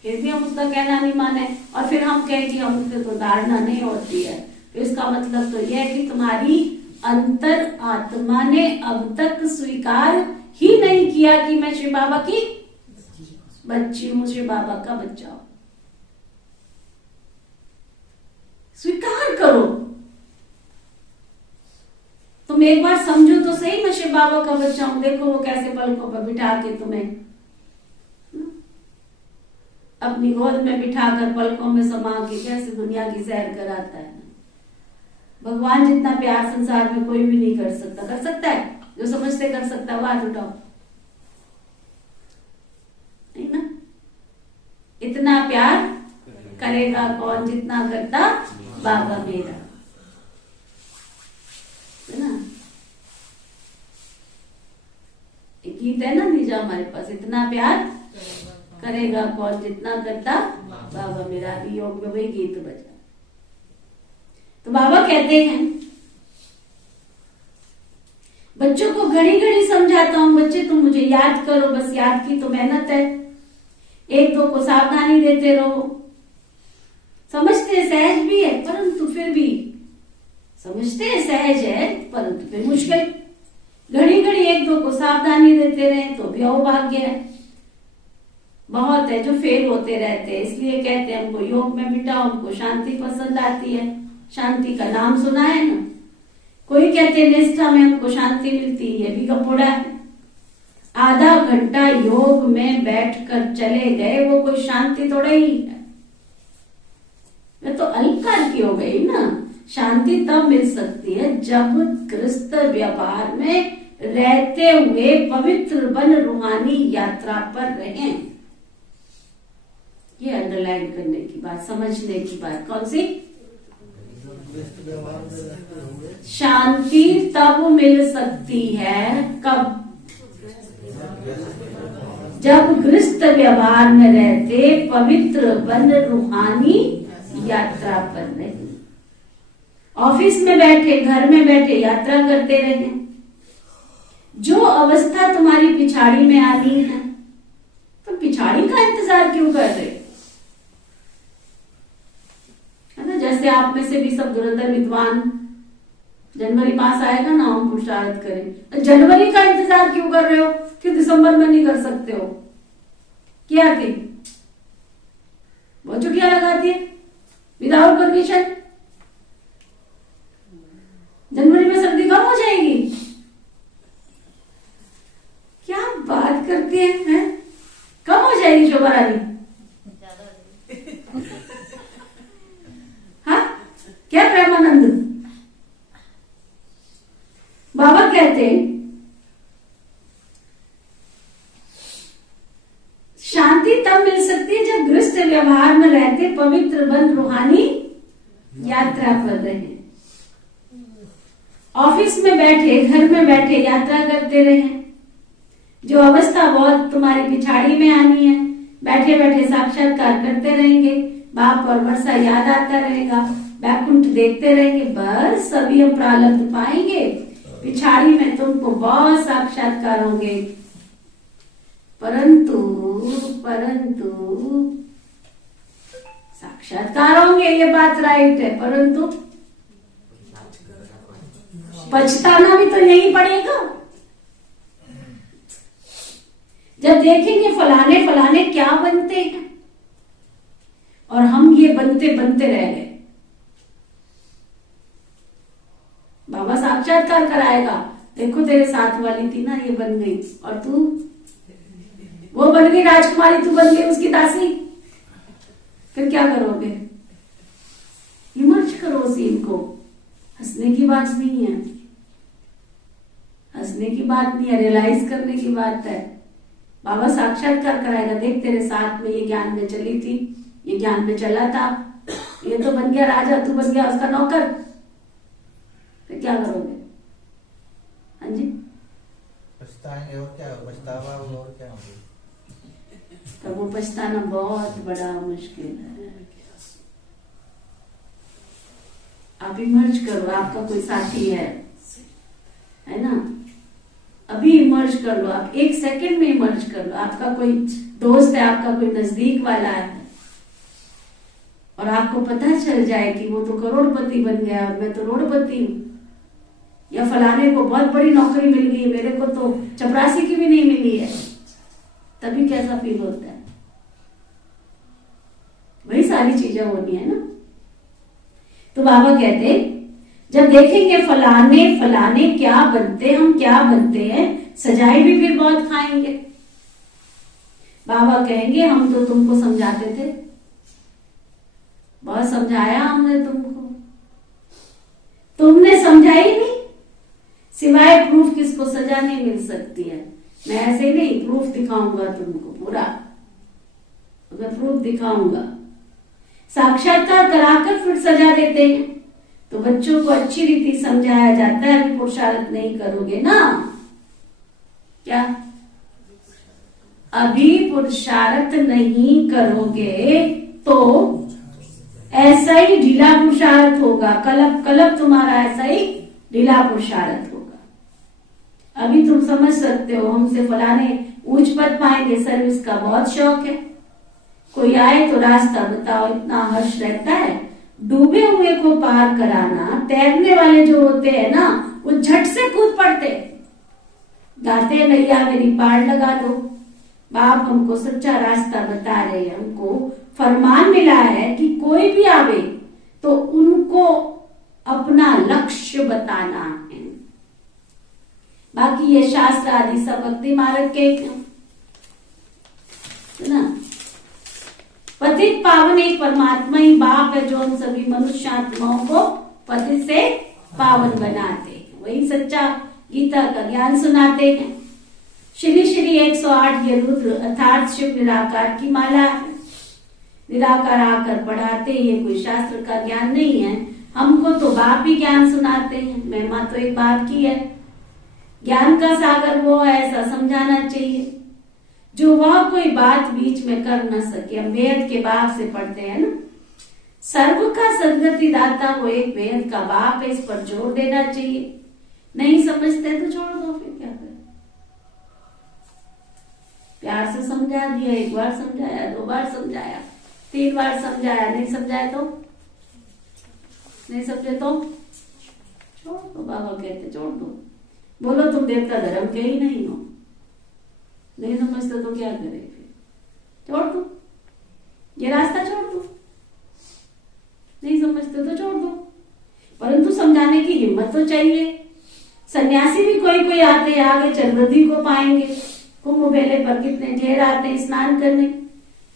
फिर भी हम उसका कहना नहीं माने, और फिर हम कहें कि हमसे तो धारणा नहीं होती है। तो इसका मतलब तो यह है कि तुम्हारी अंतर आत्मा ने अब तक स्वीकार ही नहीं किया कि मैं शिव बाबा की बच्ची हूं, शिव बाबा का बच्चा हूं। स्वीकार करो। तुम एक बार समझो तो सही, मैं शिव बाबा का बच्चा हूं। देखो वो कैसे पलकों पर बिठा के तुम्हें अपनी गोद में बिठाकर पलकों में समा के कैसे दुनिया की सैर कराता है। भगवान जितना प्यार संसार में कोई भी नहीं कर सकता। कर सकता है? जो समझते कर सकता है वो हाथ उठाओ। नहीं ना? इतना प्यार करेगा कौन जितना करता बाबा मेरा, है ना? एक गीत है ना नीजा हमारे पास, इतना प्यार करेगा कौन जितना करता बाबा मेरा। अभी योग में वही गीत बजा। तो बाबा कहते हैं बच्चों को घड़ी घड़ी समझाता हूं, बच्चे तुम मुझे याद करो, बस याद की तो मेहनत है। एक दो को सावधानी देते रहो। समझते सहज भी है, परंतु फिर भी समझते सहज है, परंतु फिर मुश्किल। घड़ी घड़ी एक दो को सावधानी देते रहे तो भी अभाग्य है। बहुत है जो फेल होते रहते हैं, इसलिए कहते हैं हमको योग में बिठाओ, हमको शांति पसंद आती है। शांति का नाम सुना है ना? कोई कहते निष्ठा में हमको शांति मिलती है, ये भी कपोड़ा है। आधा घंटा योग में बैठकर चले गए, वो कोई शांति थोड़ा ही है, तो अल्पकाल की हो गई ना। शांति तब मिल सकती है जब गृहस्थ व्यवहार में रहते हुए पवित्र बन रूहानी यात्रा पर रहें। ये अंडरलाइन करने की बात, समझने की बात। कौन सी? शांति तब मिल सकती है कब? जब गृहस्थ व्यवहार में रहते पवित्र बन रूहानी यात्रा पर रहे। ऑफिस में बैठे, घर में बैठे यात्रा करते रहे। जो अवस्था तुम्हारी पिछाड़ी में आनी है, तो पिछाड़ी का इंतजार क्यों कर रहे है ना? जैसे आप में से भी सब धुरंधर विद्वान जनवरी मास आएगा ना, हम पुरुषार्थ करें, तो जनवरी का इंतजार क्यों कर रहे हो कि दिसंबर में नहीं कर सकते हो? क्या थी वो छुट्टियां लगाती है विदाउट परमिशन। जनवरी में सर्दी कम हो जाएगी। क्या बात करती है? कम हो जाएगी शोभा रानी? हाँ, क्या प्रेमानंद बाबा कहते हैं शांति तब मिल सकती है जब गृहस्थ व्यवहार में रहते पवित्र बन रूहानी यात्रा कर रहे हैं। ऑफिस में बैठे, घर में बैठे यात्रा करते रहे। जो अवस्था बहुत तुम्हारी पिछाड़ी में आनी है, बैठे बैठे साक्षात्कार करते रहेंगे, बाप और वर्षा याद आता रहेगा, बैकुंठ देखते रहेंगे, बस सभी हम प्रारब्ध पाएंगे। पिछाड़ी में तुमको बहुत साक्षात्कार होंगे, परंतु साक्षात्कार होंगे, ये बात राइट है, परंतु पछताना भी तो यही पड़ेगा। जब देखेंगे फलाने फलाने क्या बनते हैं और हम ये बनते बनते रह गए। बाबा साक्षात्कार कराएगा, देखो तेरे साथ वाली थी ना, ये बन गई, और तू वो बन गई राजकुमारी, तू बन गई उसकी दासी। फिर क्या करोगे? विमर्श करो सीन को। हंसने की बात नहीं है, हंसने की बात नहीं है, रियलाइज करने की बात है। बाबा साक्षात्कार कराएगा, देख तेरे साथ में ये ज्ञान में चली थी, ये ज्ञान में चला था, ये तो बन गया राजा, तू बन गया उसका नौकर। फिर क्या करोगे? हाँ जी, पछताएंगे और क्या, पछतावा और क्या होगा? तो वो पछताना बहुत बड़ा मुश्किल है। आप इमर्ज करो, आपका कोई साथी है ना, अभी इमर्ज कर लो, आप एक सेकंड में इमर्ज कर लो। आपका कोई दोस्त है, आपका कोई नजदीक वाला है, और आपको पता चल जाए कि वो तो करोड़पति बन गया, मैं तो रोडपति हूं, या फलाने को बहुत बड़ी नौकरी मिल गई, मेरे को तो चपरासी की भी नहीं मिली है, तभी कैसा फील होता है? वही सारी चीजें होनी है ना। तो बाबा कहते जब देखेंगे फलाने फलाने क्या बनते, हम क्या बनते हैं, सजाए भी फिर बहुत खाएंगे। बाबा कहेंगे हम तो तुमको समझाते थे, बहुत समझाया हमने तुमको, तुमने समझा ही नहीं। सिवाय प्रूफ किसको सजा नहीं मिल सकती है। मैं ऐसे नहीं, प्रूफ दिखाऊंगा तुमको पूरा, मैं प्रूफ दिखाऊंगा। साक्षात्कार कराकर फिर सजा देते हैं। तो बच्चों को अच्छी रीति समझाया जाता है, अभी पुरुषार्थ नहीं करोगे ना, क्या अभी पुरुषार्थ नहीं करोगे तो ऐसा ही ढीला पुरुषार्थ होगा, कलब कलब तुम्हारा ऐसा ही ढीला पुरुषार्थ होगा। अभी तुम समझ सकते हो हमसे फलाने ऊंच पद पाएंगे, सर्विस का बहुत शौक है, कोई आए तो रास्ता बताओ, इतना हर्ष रहता है। डूबे हुए को पार कराना, तैरने वाले जो होते हैं ना, वो झट से कूद पड़ते, गाते नैया मेरी पार लगा दो। बाप हमको सच्चा रास्ता बता रहे हैं, हमको फरमान मिला है कि कोई भी आवे तो उनको अपना लक्ष्य बताना है। बाकी ये शास्त्र आदि सब भक्ति मार्ग के ना। पतित पावन एक परमात्मा ही बाप है, जो हम सभी मनुष्य आत्माओं को पतित से पावन बनाते हैं, वही सच्चा गीता का ज्ञान सुनाते हैं। श्री श्री 108 ये रुद्र अर्थात शिव निराकार की माला है। निराकार आकर पढ़ाते, ये कोई शास्त्र का ज्ञान नहीं है, हमको तो बाप ही ज्ञान सुनाते हैं। महिमा तो एक बाप की है, ज्ञान का सागर वो है, ऐसा समझाना चाहिए। जो वह कोई बात बीच में कर न सके, हम वेद के बाप से पढ़ते हैं ना, सर्व का सदगति दाता वो एक वेद का बाप है, इस पर जोर देना चाहिए। नहीं समझते तो छोड़ दो, फिर क्या करें। प्यार से समझा दिया, 1 बार समझाया, 2 बार समझाया, 3 बार समझाया, नहीं समझाया तो नहीं समझे तो छोड़ दो। बाबा कहते छोड़ दो। बोलो तुम देवता धर्म के ही नहीं हो, नहीं समझते तो क्या करे, फिर छोड़ दो, ये रास्ता छोड़ दो, नहीं समझते तो छोड़ दो। परंतु समझाने की हिम्मत तो चाहिए। सन्यासी भी कोई कोई आते हैं, आगे चंद्रदी को पाएंगे, कुंभ मेले पर कितने ढेर आते हैं स्नान करने।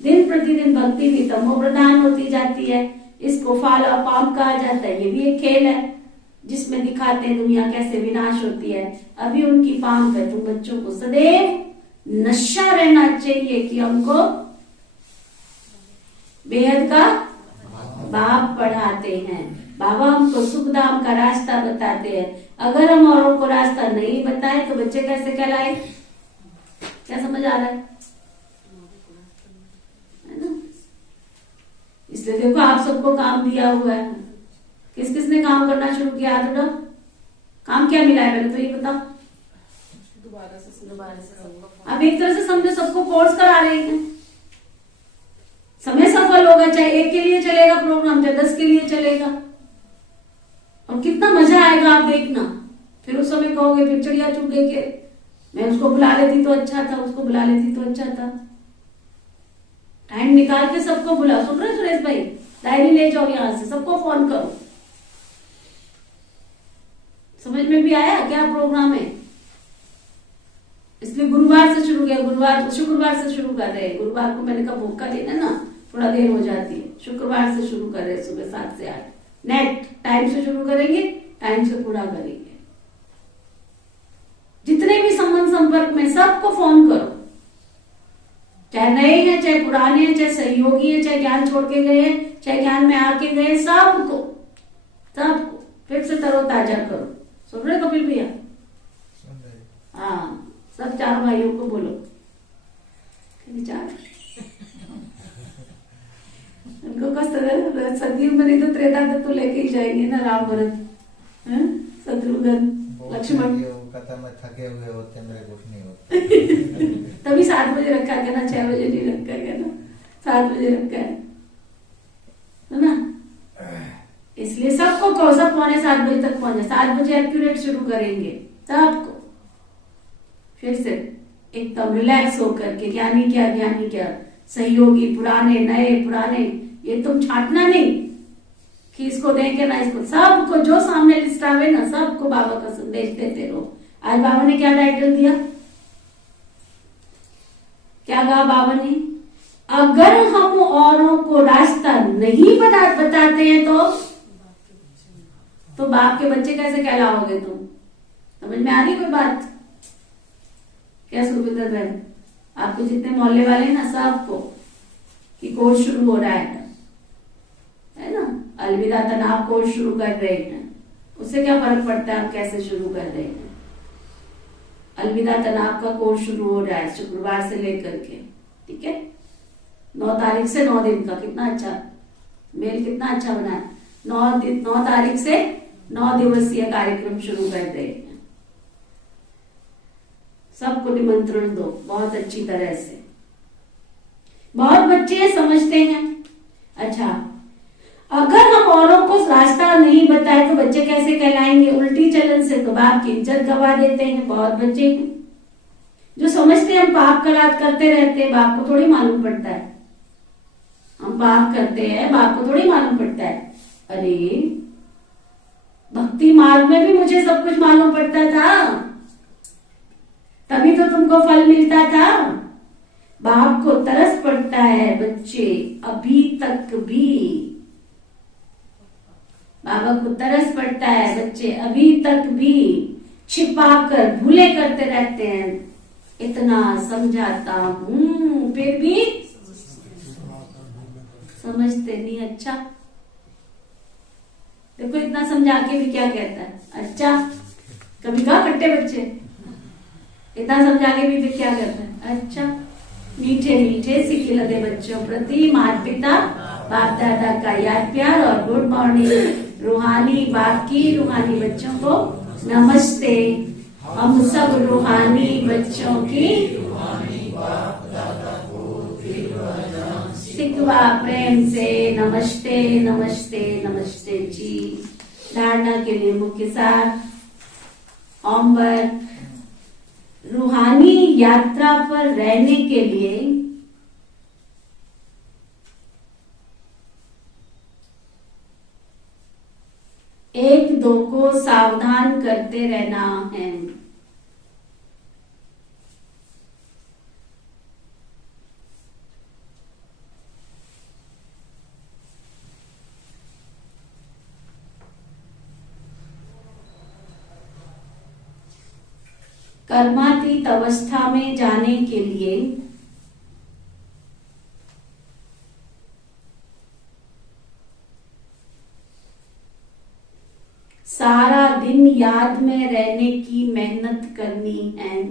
दिन प्रतिदिन भक्ति भी तमो प्रधान होती जाती है। इसको फाला पाप कहा जाता है। ये भी एक खेल है जिसमें दिखाते हैं दुनिया कैसे विनाश होती है। अभी उनकी पाम पे तुम बच्चों को सदैव नशा रहना चाहिए कि हमको बेहद का बाप पढ़ाते हैं, बाबा हमको सुखधाम का रास्ता बताते हैं। अगर हम औरों को रास्ता नहीं बताए तो बच्चे कैसे कहलाए? क्या समझ आ रहा है ना? इसलिए देखो आप सबको काम दिया हुआ है। किस किसने काम करना शुरू किया? हाथ उठाओ। काम क्या मिला है पहले तो ये बताओ। दोबारा से अब एक तरह से समझो सबको कोर्स करा रहे हैं। समय सफल होगा, चाहे 1 के लिए चलेगा प्रोग्राम, चाहे 10 के लिए चलेगा, और कितना मजा आएगा आप देखना। फिर उस समय कहोगे फिर चिड़िया चुप गई के मैं उसको बुला लेती तो अच्छा था, उसको बुला लेती तो अच्छा था। टाइम निकाल के सबको बुला। सुन रहे सुरेश भाई, डायरी ले जाओ, यहां से सबको फोन करो। समझ में भी आया क्या प्रोग्राम है? इसलिए गुरुवार से शुरू किया, शुक्रवार से शुरू कर रहे हैं। गुरुवार को मैंने कहा भूखा देना ना, थोड़ा देर हो जाती है। शुक्रवार से शुरू कर रहे हैं, सुबह 7 से 8 नेट टाइम से शुरू करेंगे, टाइम से पूरा करेंगे। जितने भी संबंध संपर्क में सबको फोन करो, चाहे नए हैं, चाहे पुराने हैं, चाहे सहयोगी हैं, चाहे ज्ञान छोड़ के गए हैं, चाहे ज्ञान में आके गए, सबको फिर से तरोताजा करो। सुन रहे कपिल भैया? हाँ, सब 4 भाइयों को बोलो। उनको कष्ट सदियों में नहीं तो त्रेता तक तो लेके ही जाएंगे ना, राम भरत शत्रुघ्न लक्ष्मण। कहता मैं थके हुए होते, मेरे कुछ नहीं होता। तभी 7 बजे रखा गया ना, 6 बजे नहीं रखा गया ना, 7 बजे रखा है ना। इसलिए सबको कहो, सब 6:45 बजे तक पहुंचे। 7 बजे एक्यूरेट शुरू करेंगे सबको। फिर से एकदम रिलैक्स होकर के, ज्ञानी क्या सहयोगी, पुराने नए पुराने, ये तुम छांटना नहीं कि इसको देंगे ना इसको, सबको जो सामने लिस्ट आवे ना, सबको बाबा का संदेश देते रहो। आज बाबा ने क्या टाइटल दिया? क्या कहा बाबा ने? अगर हम औरों को रास्ता नहीं बताते हैं तो बाप के बच्चे कैसे कहलाओगे तुम? समझ में आ रही कोई बात? क्या सुखविंदर बहन, आपके जितने मोहल्ले वाले ना, सबको कि कोर्स शुरू हो रहा है ना, अलविदा तनाव कोर्स शुरू कर रहे हैं। उससे क्या फर्क पड़ता है आप कैसे शुरू कर रहे हैं? अलविदा तनाव का कोर्स शुरू हो रहा है शुक्रवार से लेकर के, ठीक है? 9 तारीख से 9 दिन का। कितना अच्छा मेल, कितना अच्छा बना है। 9 तारीख से 9 दिवसीय कार्यक्रम शुरू कर रहे हैं। सबको निमंत्रण दो बहुत अच्छी तरह से। बहुत बच्चे समझते हैं, अच्छा अगर हम औरों को रास्ता नहीं बताए तो बच्चे कैसे कहलाएंगे? उल्टी चलन से तो बाप की इज्जत गवा देते हैं। बहुत बच्चे जो समझते हैं हम पाप करात करते रहते हैं, बाप को थोड़ी मालूम पड़ता है हम पाप करते हैं, बाप को थोड़ी मालूम पड़ता है। अरे भक्ति मार्ग में भी मुझे सब कुछ मालूम पड़ता था, तभी तो तुमको फल मिलता था। बाप को तरस पड़ता है बच्चे अभी तक भी, बाबा को तरस पड़ता है बच्चे अभी तक भी, छिपाकर भूले करते रहते हैं। इतना समझाता हूं फिर भी समझते नहीं। अच्छा देखो इतना समझा के भी क्या कहता है? अच्छा कभी कहा खट्टे बच्चे, इतना समझा के भी फिर क्या कहता है? अच्छा मीठे मीठे सी खिलते बच्चों प्रति माता पिता बाप दादा का याद प्यार और गुड मॉर्निंग। रूहानी बाप की रूहानी बच्चों को नमस्ते। हम सब रूहानी बच्चों की सिकवा प्रेम से नमस्ते नमस्ते नमस्ते जी। धारणा के लिए मुख्य सार। ओम्बर रूहानी यात्रा पर रहने के लिए एक दो को सावधान करते रहना है। कर्मातीत अवस्था में जाने के लिए सारा दिन याद में रहने की मेहनत करनी है।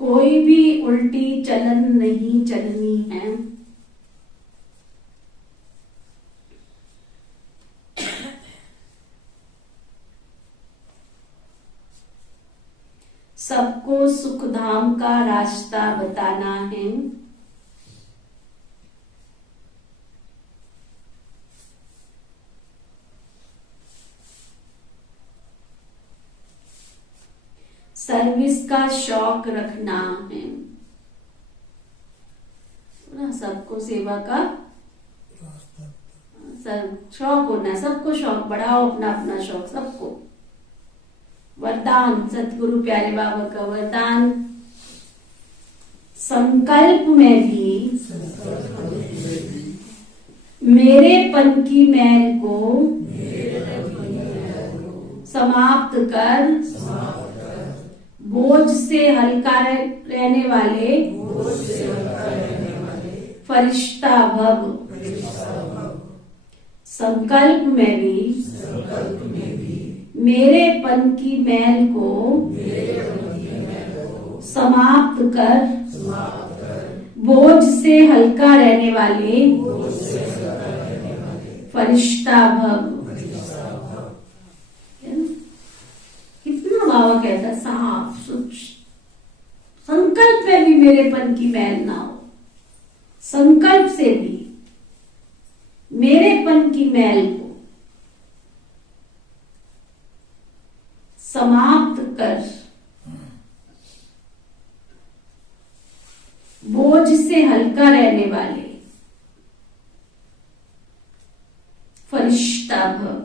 कोई भी उल्टी चलन नहीं चलनी है। सबको सुखधाम का रास्ता बताना है। सर्विस का शौक रखना है ना, सबको सेवा का शौक होना, सबको शौक बढ़ाओ, अपना अपना शौक सबको। वरदान सतगुरु प्यारे बाबा का वरदान, संकल्प में भी मेरेपन की मैल को समाप्त कर बोझ से हल्का रहने वाले फरिश्ता भव। संकल्प में भी मेरेपन की मैल को समाप्त कर बोझ से हल्का रहने वाले फरिश्ता भव। कितना बाबा कहता साफ सुच। संकल्प में भी मेरेपन की मैल ना हो, संकल्प से भी मेरेपन की मैल को समाप्त कर बोझ से हल्का रहने वाले फरिश्ता भव।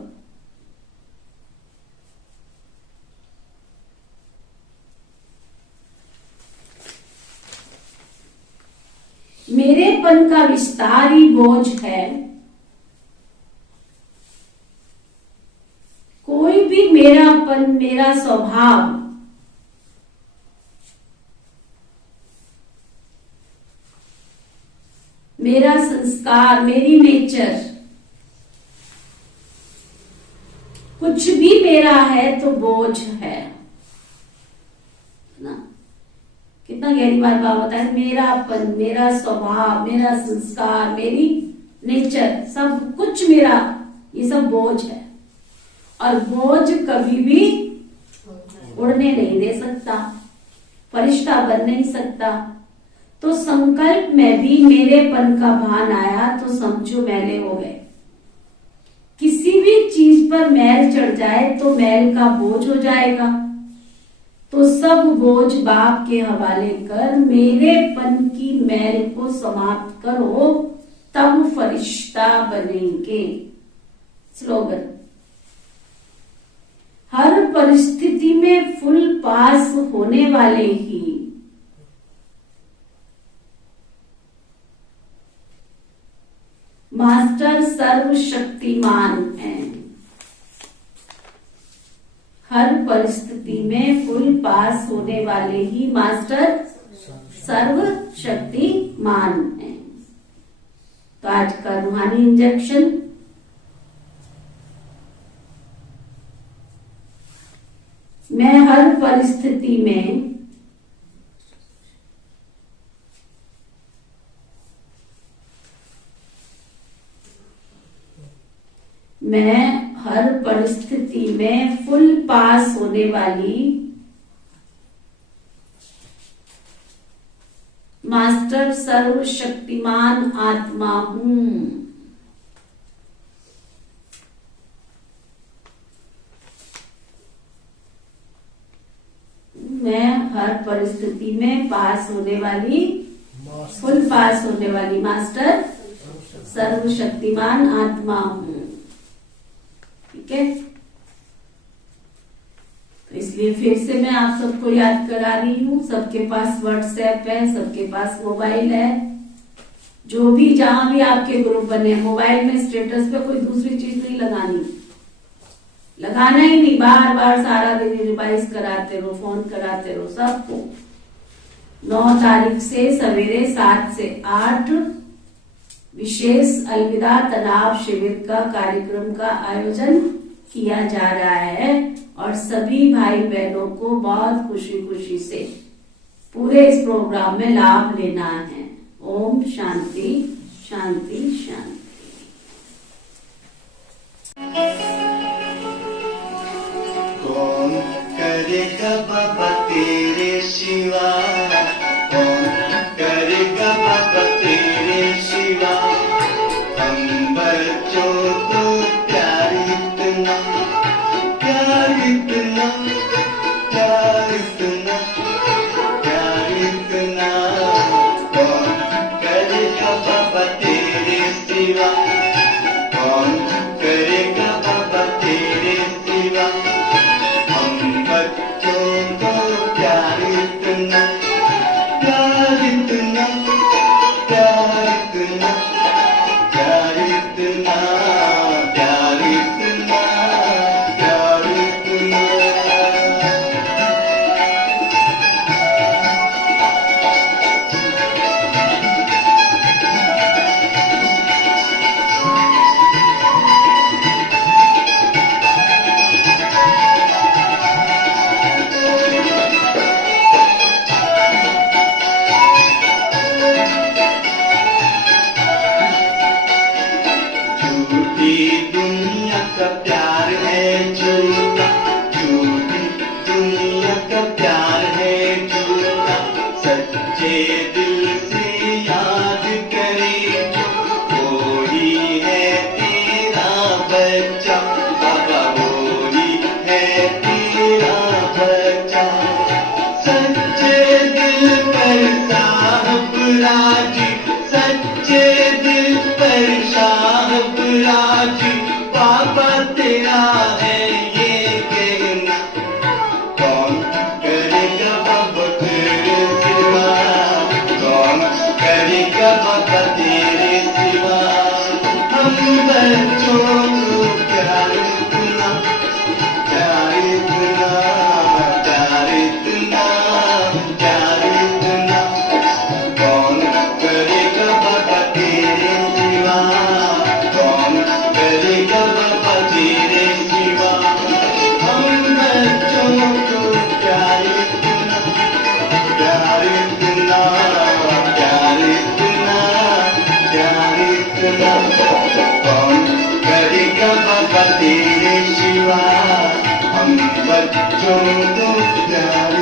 मेरेपन का विस्तार ही बोझ है। कोई भी मेरापन, मेरा स्वभाव, मेरा संस्कार, मेरी नेचर, कुछ भी मेरा है तो बोझ है ना। कितना गहरी बात बाबा होता है। मेरापन, मेरा स्वभाव, मेरा संस्कार, मेरी नेचर, सब कुछ मेरा, ये सब बोझ है। और बोझ कभी भी उड़ने नहीं दे सकता, फरिश्ता बन नहीं सकता। तो संकल्प में भी मेरेपन का भान आया तो समझो मैले हो गए। किसी भी चीज पर मैल चढ़ जाए तो मैल का बोझ हो जाएगा। तो सब बोझ बाप के हवाले कर मेरेपन की मैल को समाप्त करो, तब फरिश्ता बनेंगे। स्लोगन, हर परिस्थिति में फुल पास होने वाले ही मास्टर सर्वशक्तिमान हैं। हर परिस्थिति में फुल पास होने वाले ही मास्टर सर्वशक्तिमान हैं। तो आज का रूहानी इंजेक्शन, मैं हर परिस्थिति में फुल पास होने वाली मास्टर सर्वशक्तिमान आत्मा हूं। मैं हर परिस्थिति में फुल पास होने वाली मास्टर सर्वशक्तिमान आत्मा हूं। ठीक है, तो इसलिए फिर से मैं आप सबको याद करा रही हूँ। सबके पास व्हाट्सएप है, सबके पास मोबाइल है, जो भी जहां भी आपके ग्रुप बने, मोबाइल में स्टेटस पे कोई दूसरी चीज नहीं लगाना ही नहीं। बार बार सारा दिन रिवाइज कराते रहो, फोन कराते रहो सबको। 9 तारीख से सवेरे 7 से 8 विशेष अलविदा तनाव शिविर का कार्यक्रम का आयोजन किया जा रहा है और सभी भाई बहनों को बहुत खुशी खुशी से पूरे इस प्रोग्राम में लाभ लेना है। ओम शांति शांति शांति। कौन करेगा बाबा तेरे सिवा, कौन करेगा बाबा तेरे सिवा। हम बच्चों को प्यार इतना, प्यार इतना, प्यार इतना, प्यार इतना। कौन करेगा बाबा तेरे सिवा, कौन करेगा बाबा तेरे सिवा। हम बच्चों को प्यार इतना, प्यार इतना, प्यार इतना, प्यार इतना, प्यार इतना, प्यार इतना। झूठी दुनिया का प्यार है झूठा, झूठी दुनिया का प्यार है झूठा। सच्चे दिल से याद करे वो ही है तेरा बच्चा, बाबा वो ही है तेरा बच्चा। सच्चे दिल पर साहब राजी, सच्चे दिल पर साहब राजी। बाबा तेरा है ये कहना, कौन करेगा बाबा तेरे सिवा, कौन करेगा बाबा तेरे सिवा। हम बच्चों को प्यार इतना, प्यार इतना, प्यार इतना, प्यार इतना। कौन करेगा बाबा तेरे सिवा, कौन करेगा बाबा तेरे सिवा। हम बच्चों को प्यार इतना, प्यार इतना, प्यार इतना, प्यार इतना। कौन करेगा बाबा तेरे सिवा। हम बच्चों को प्यार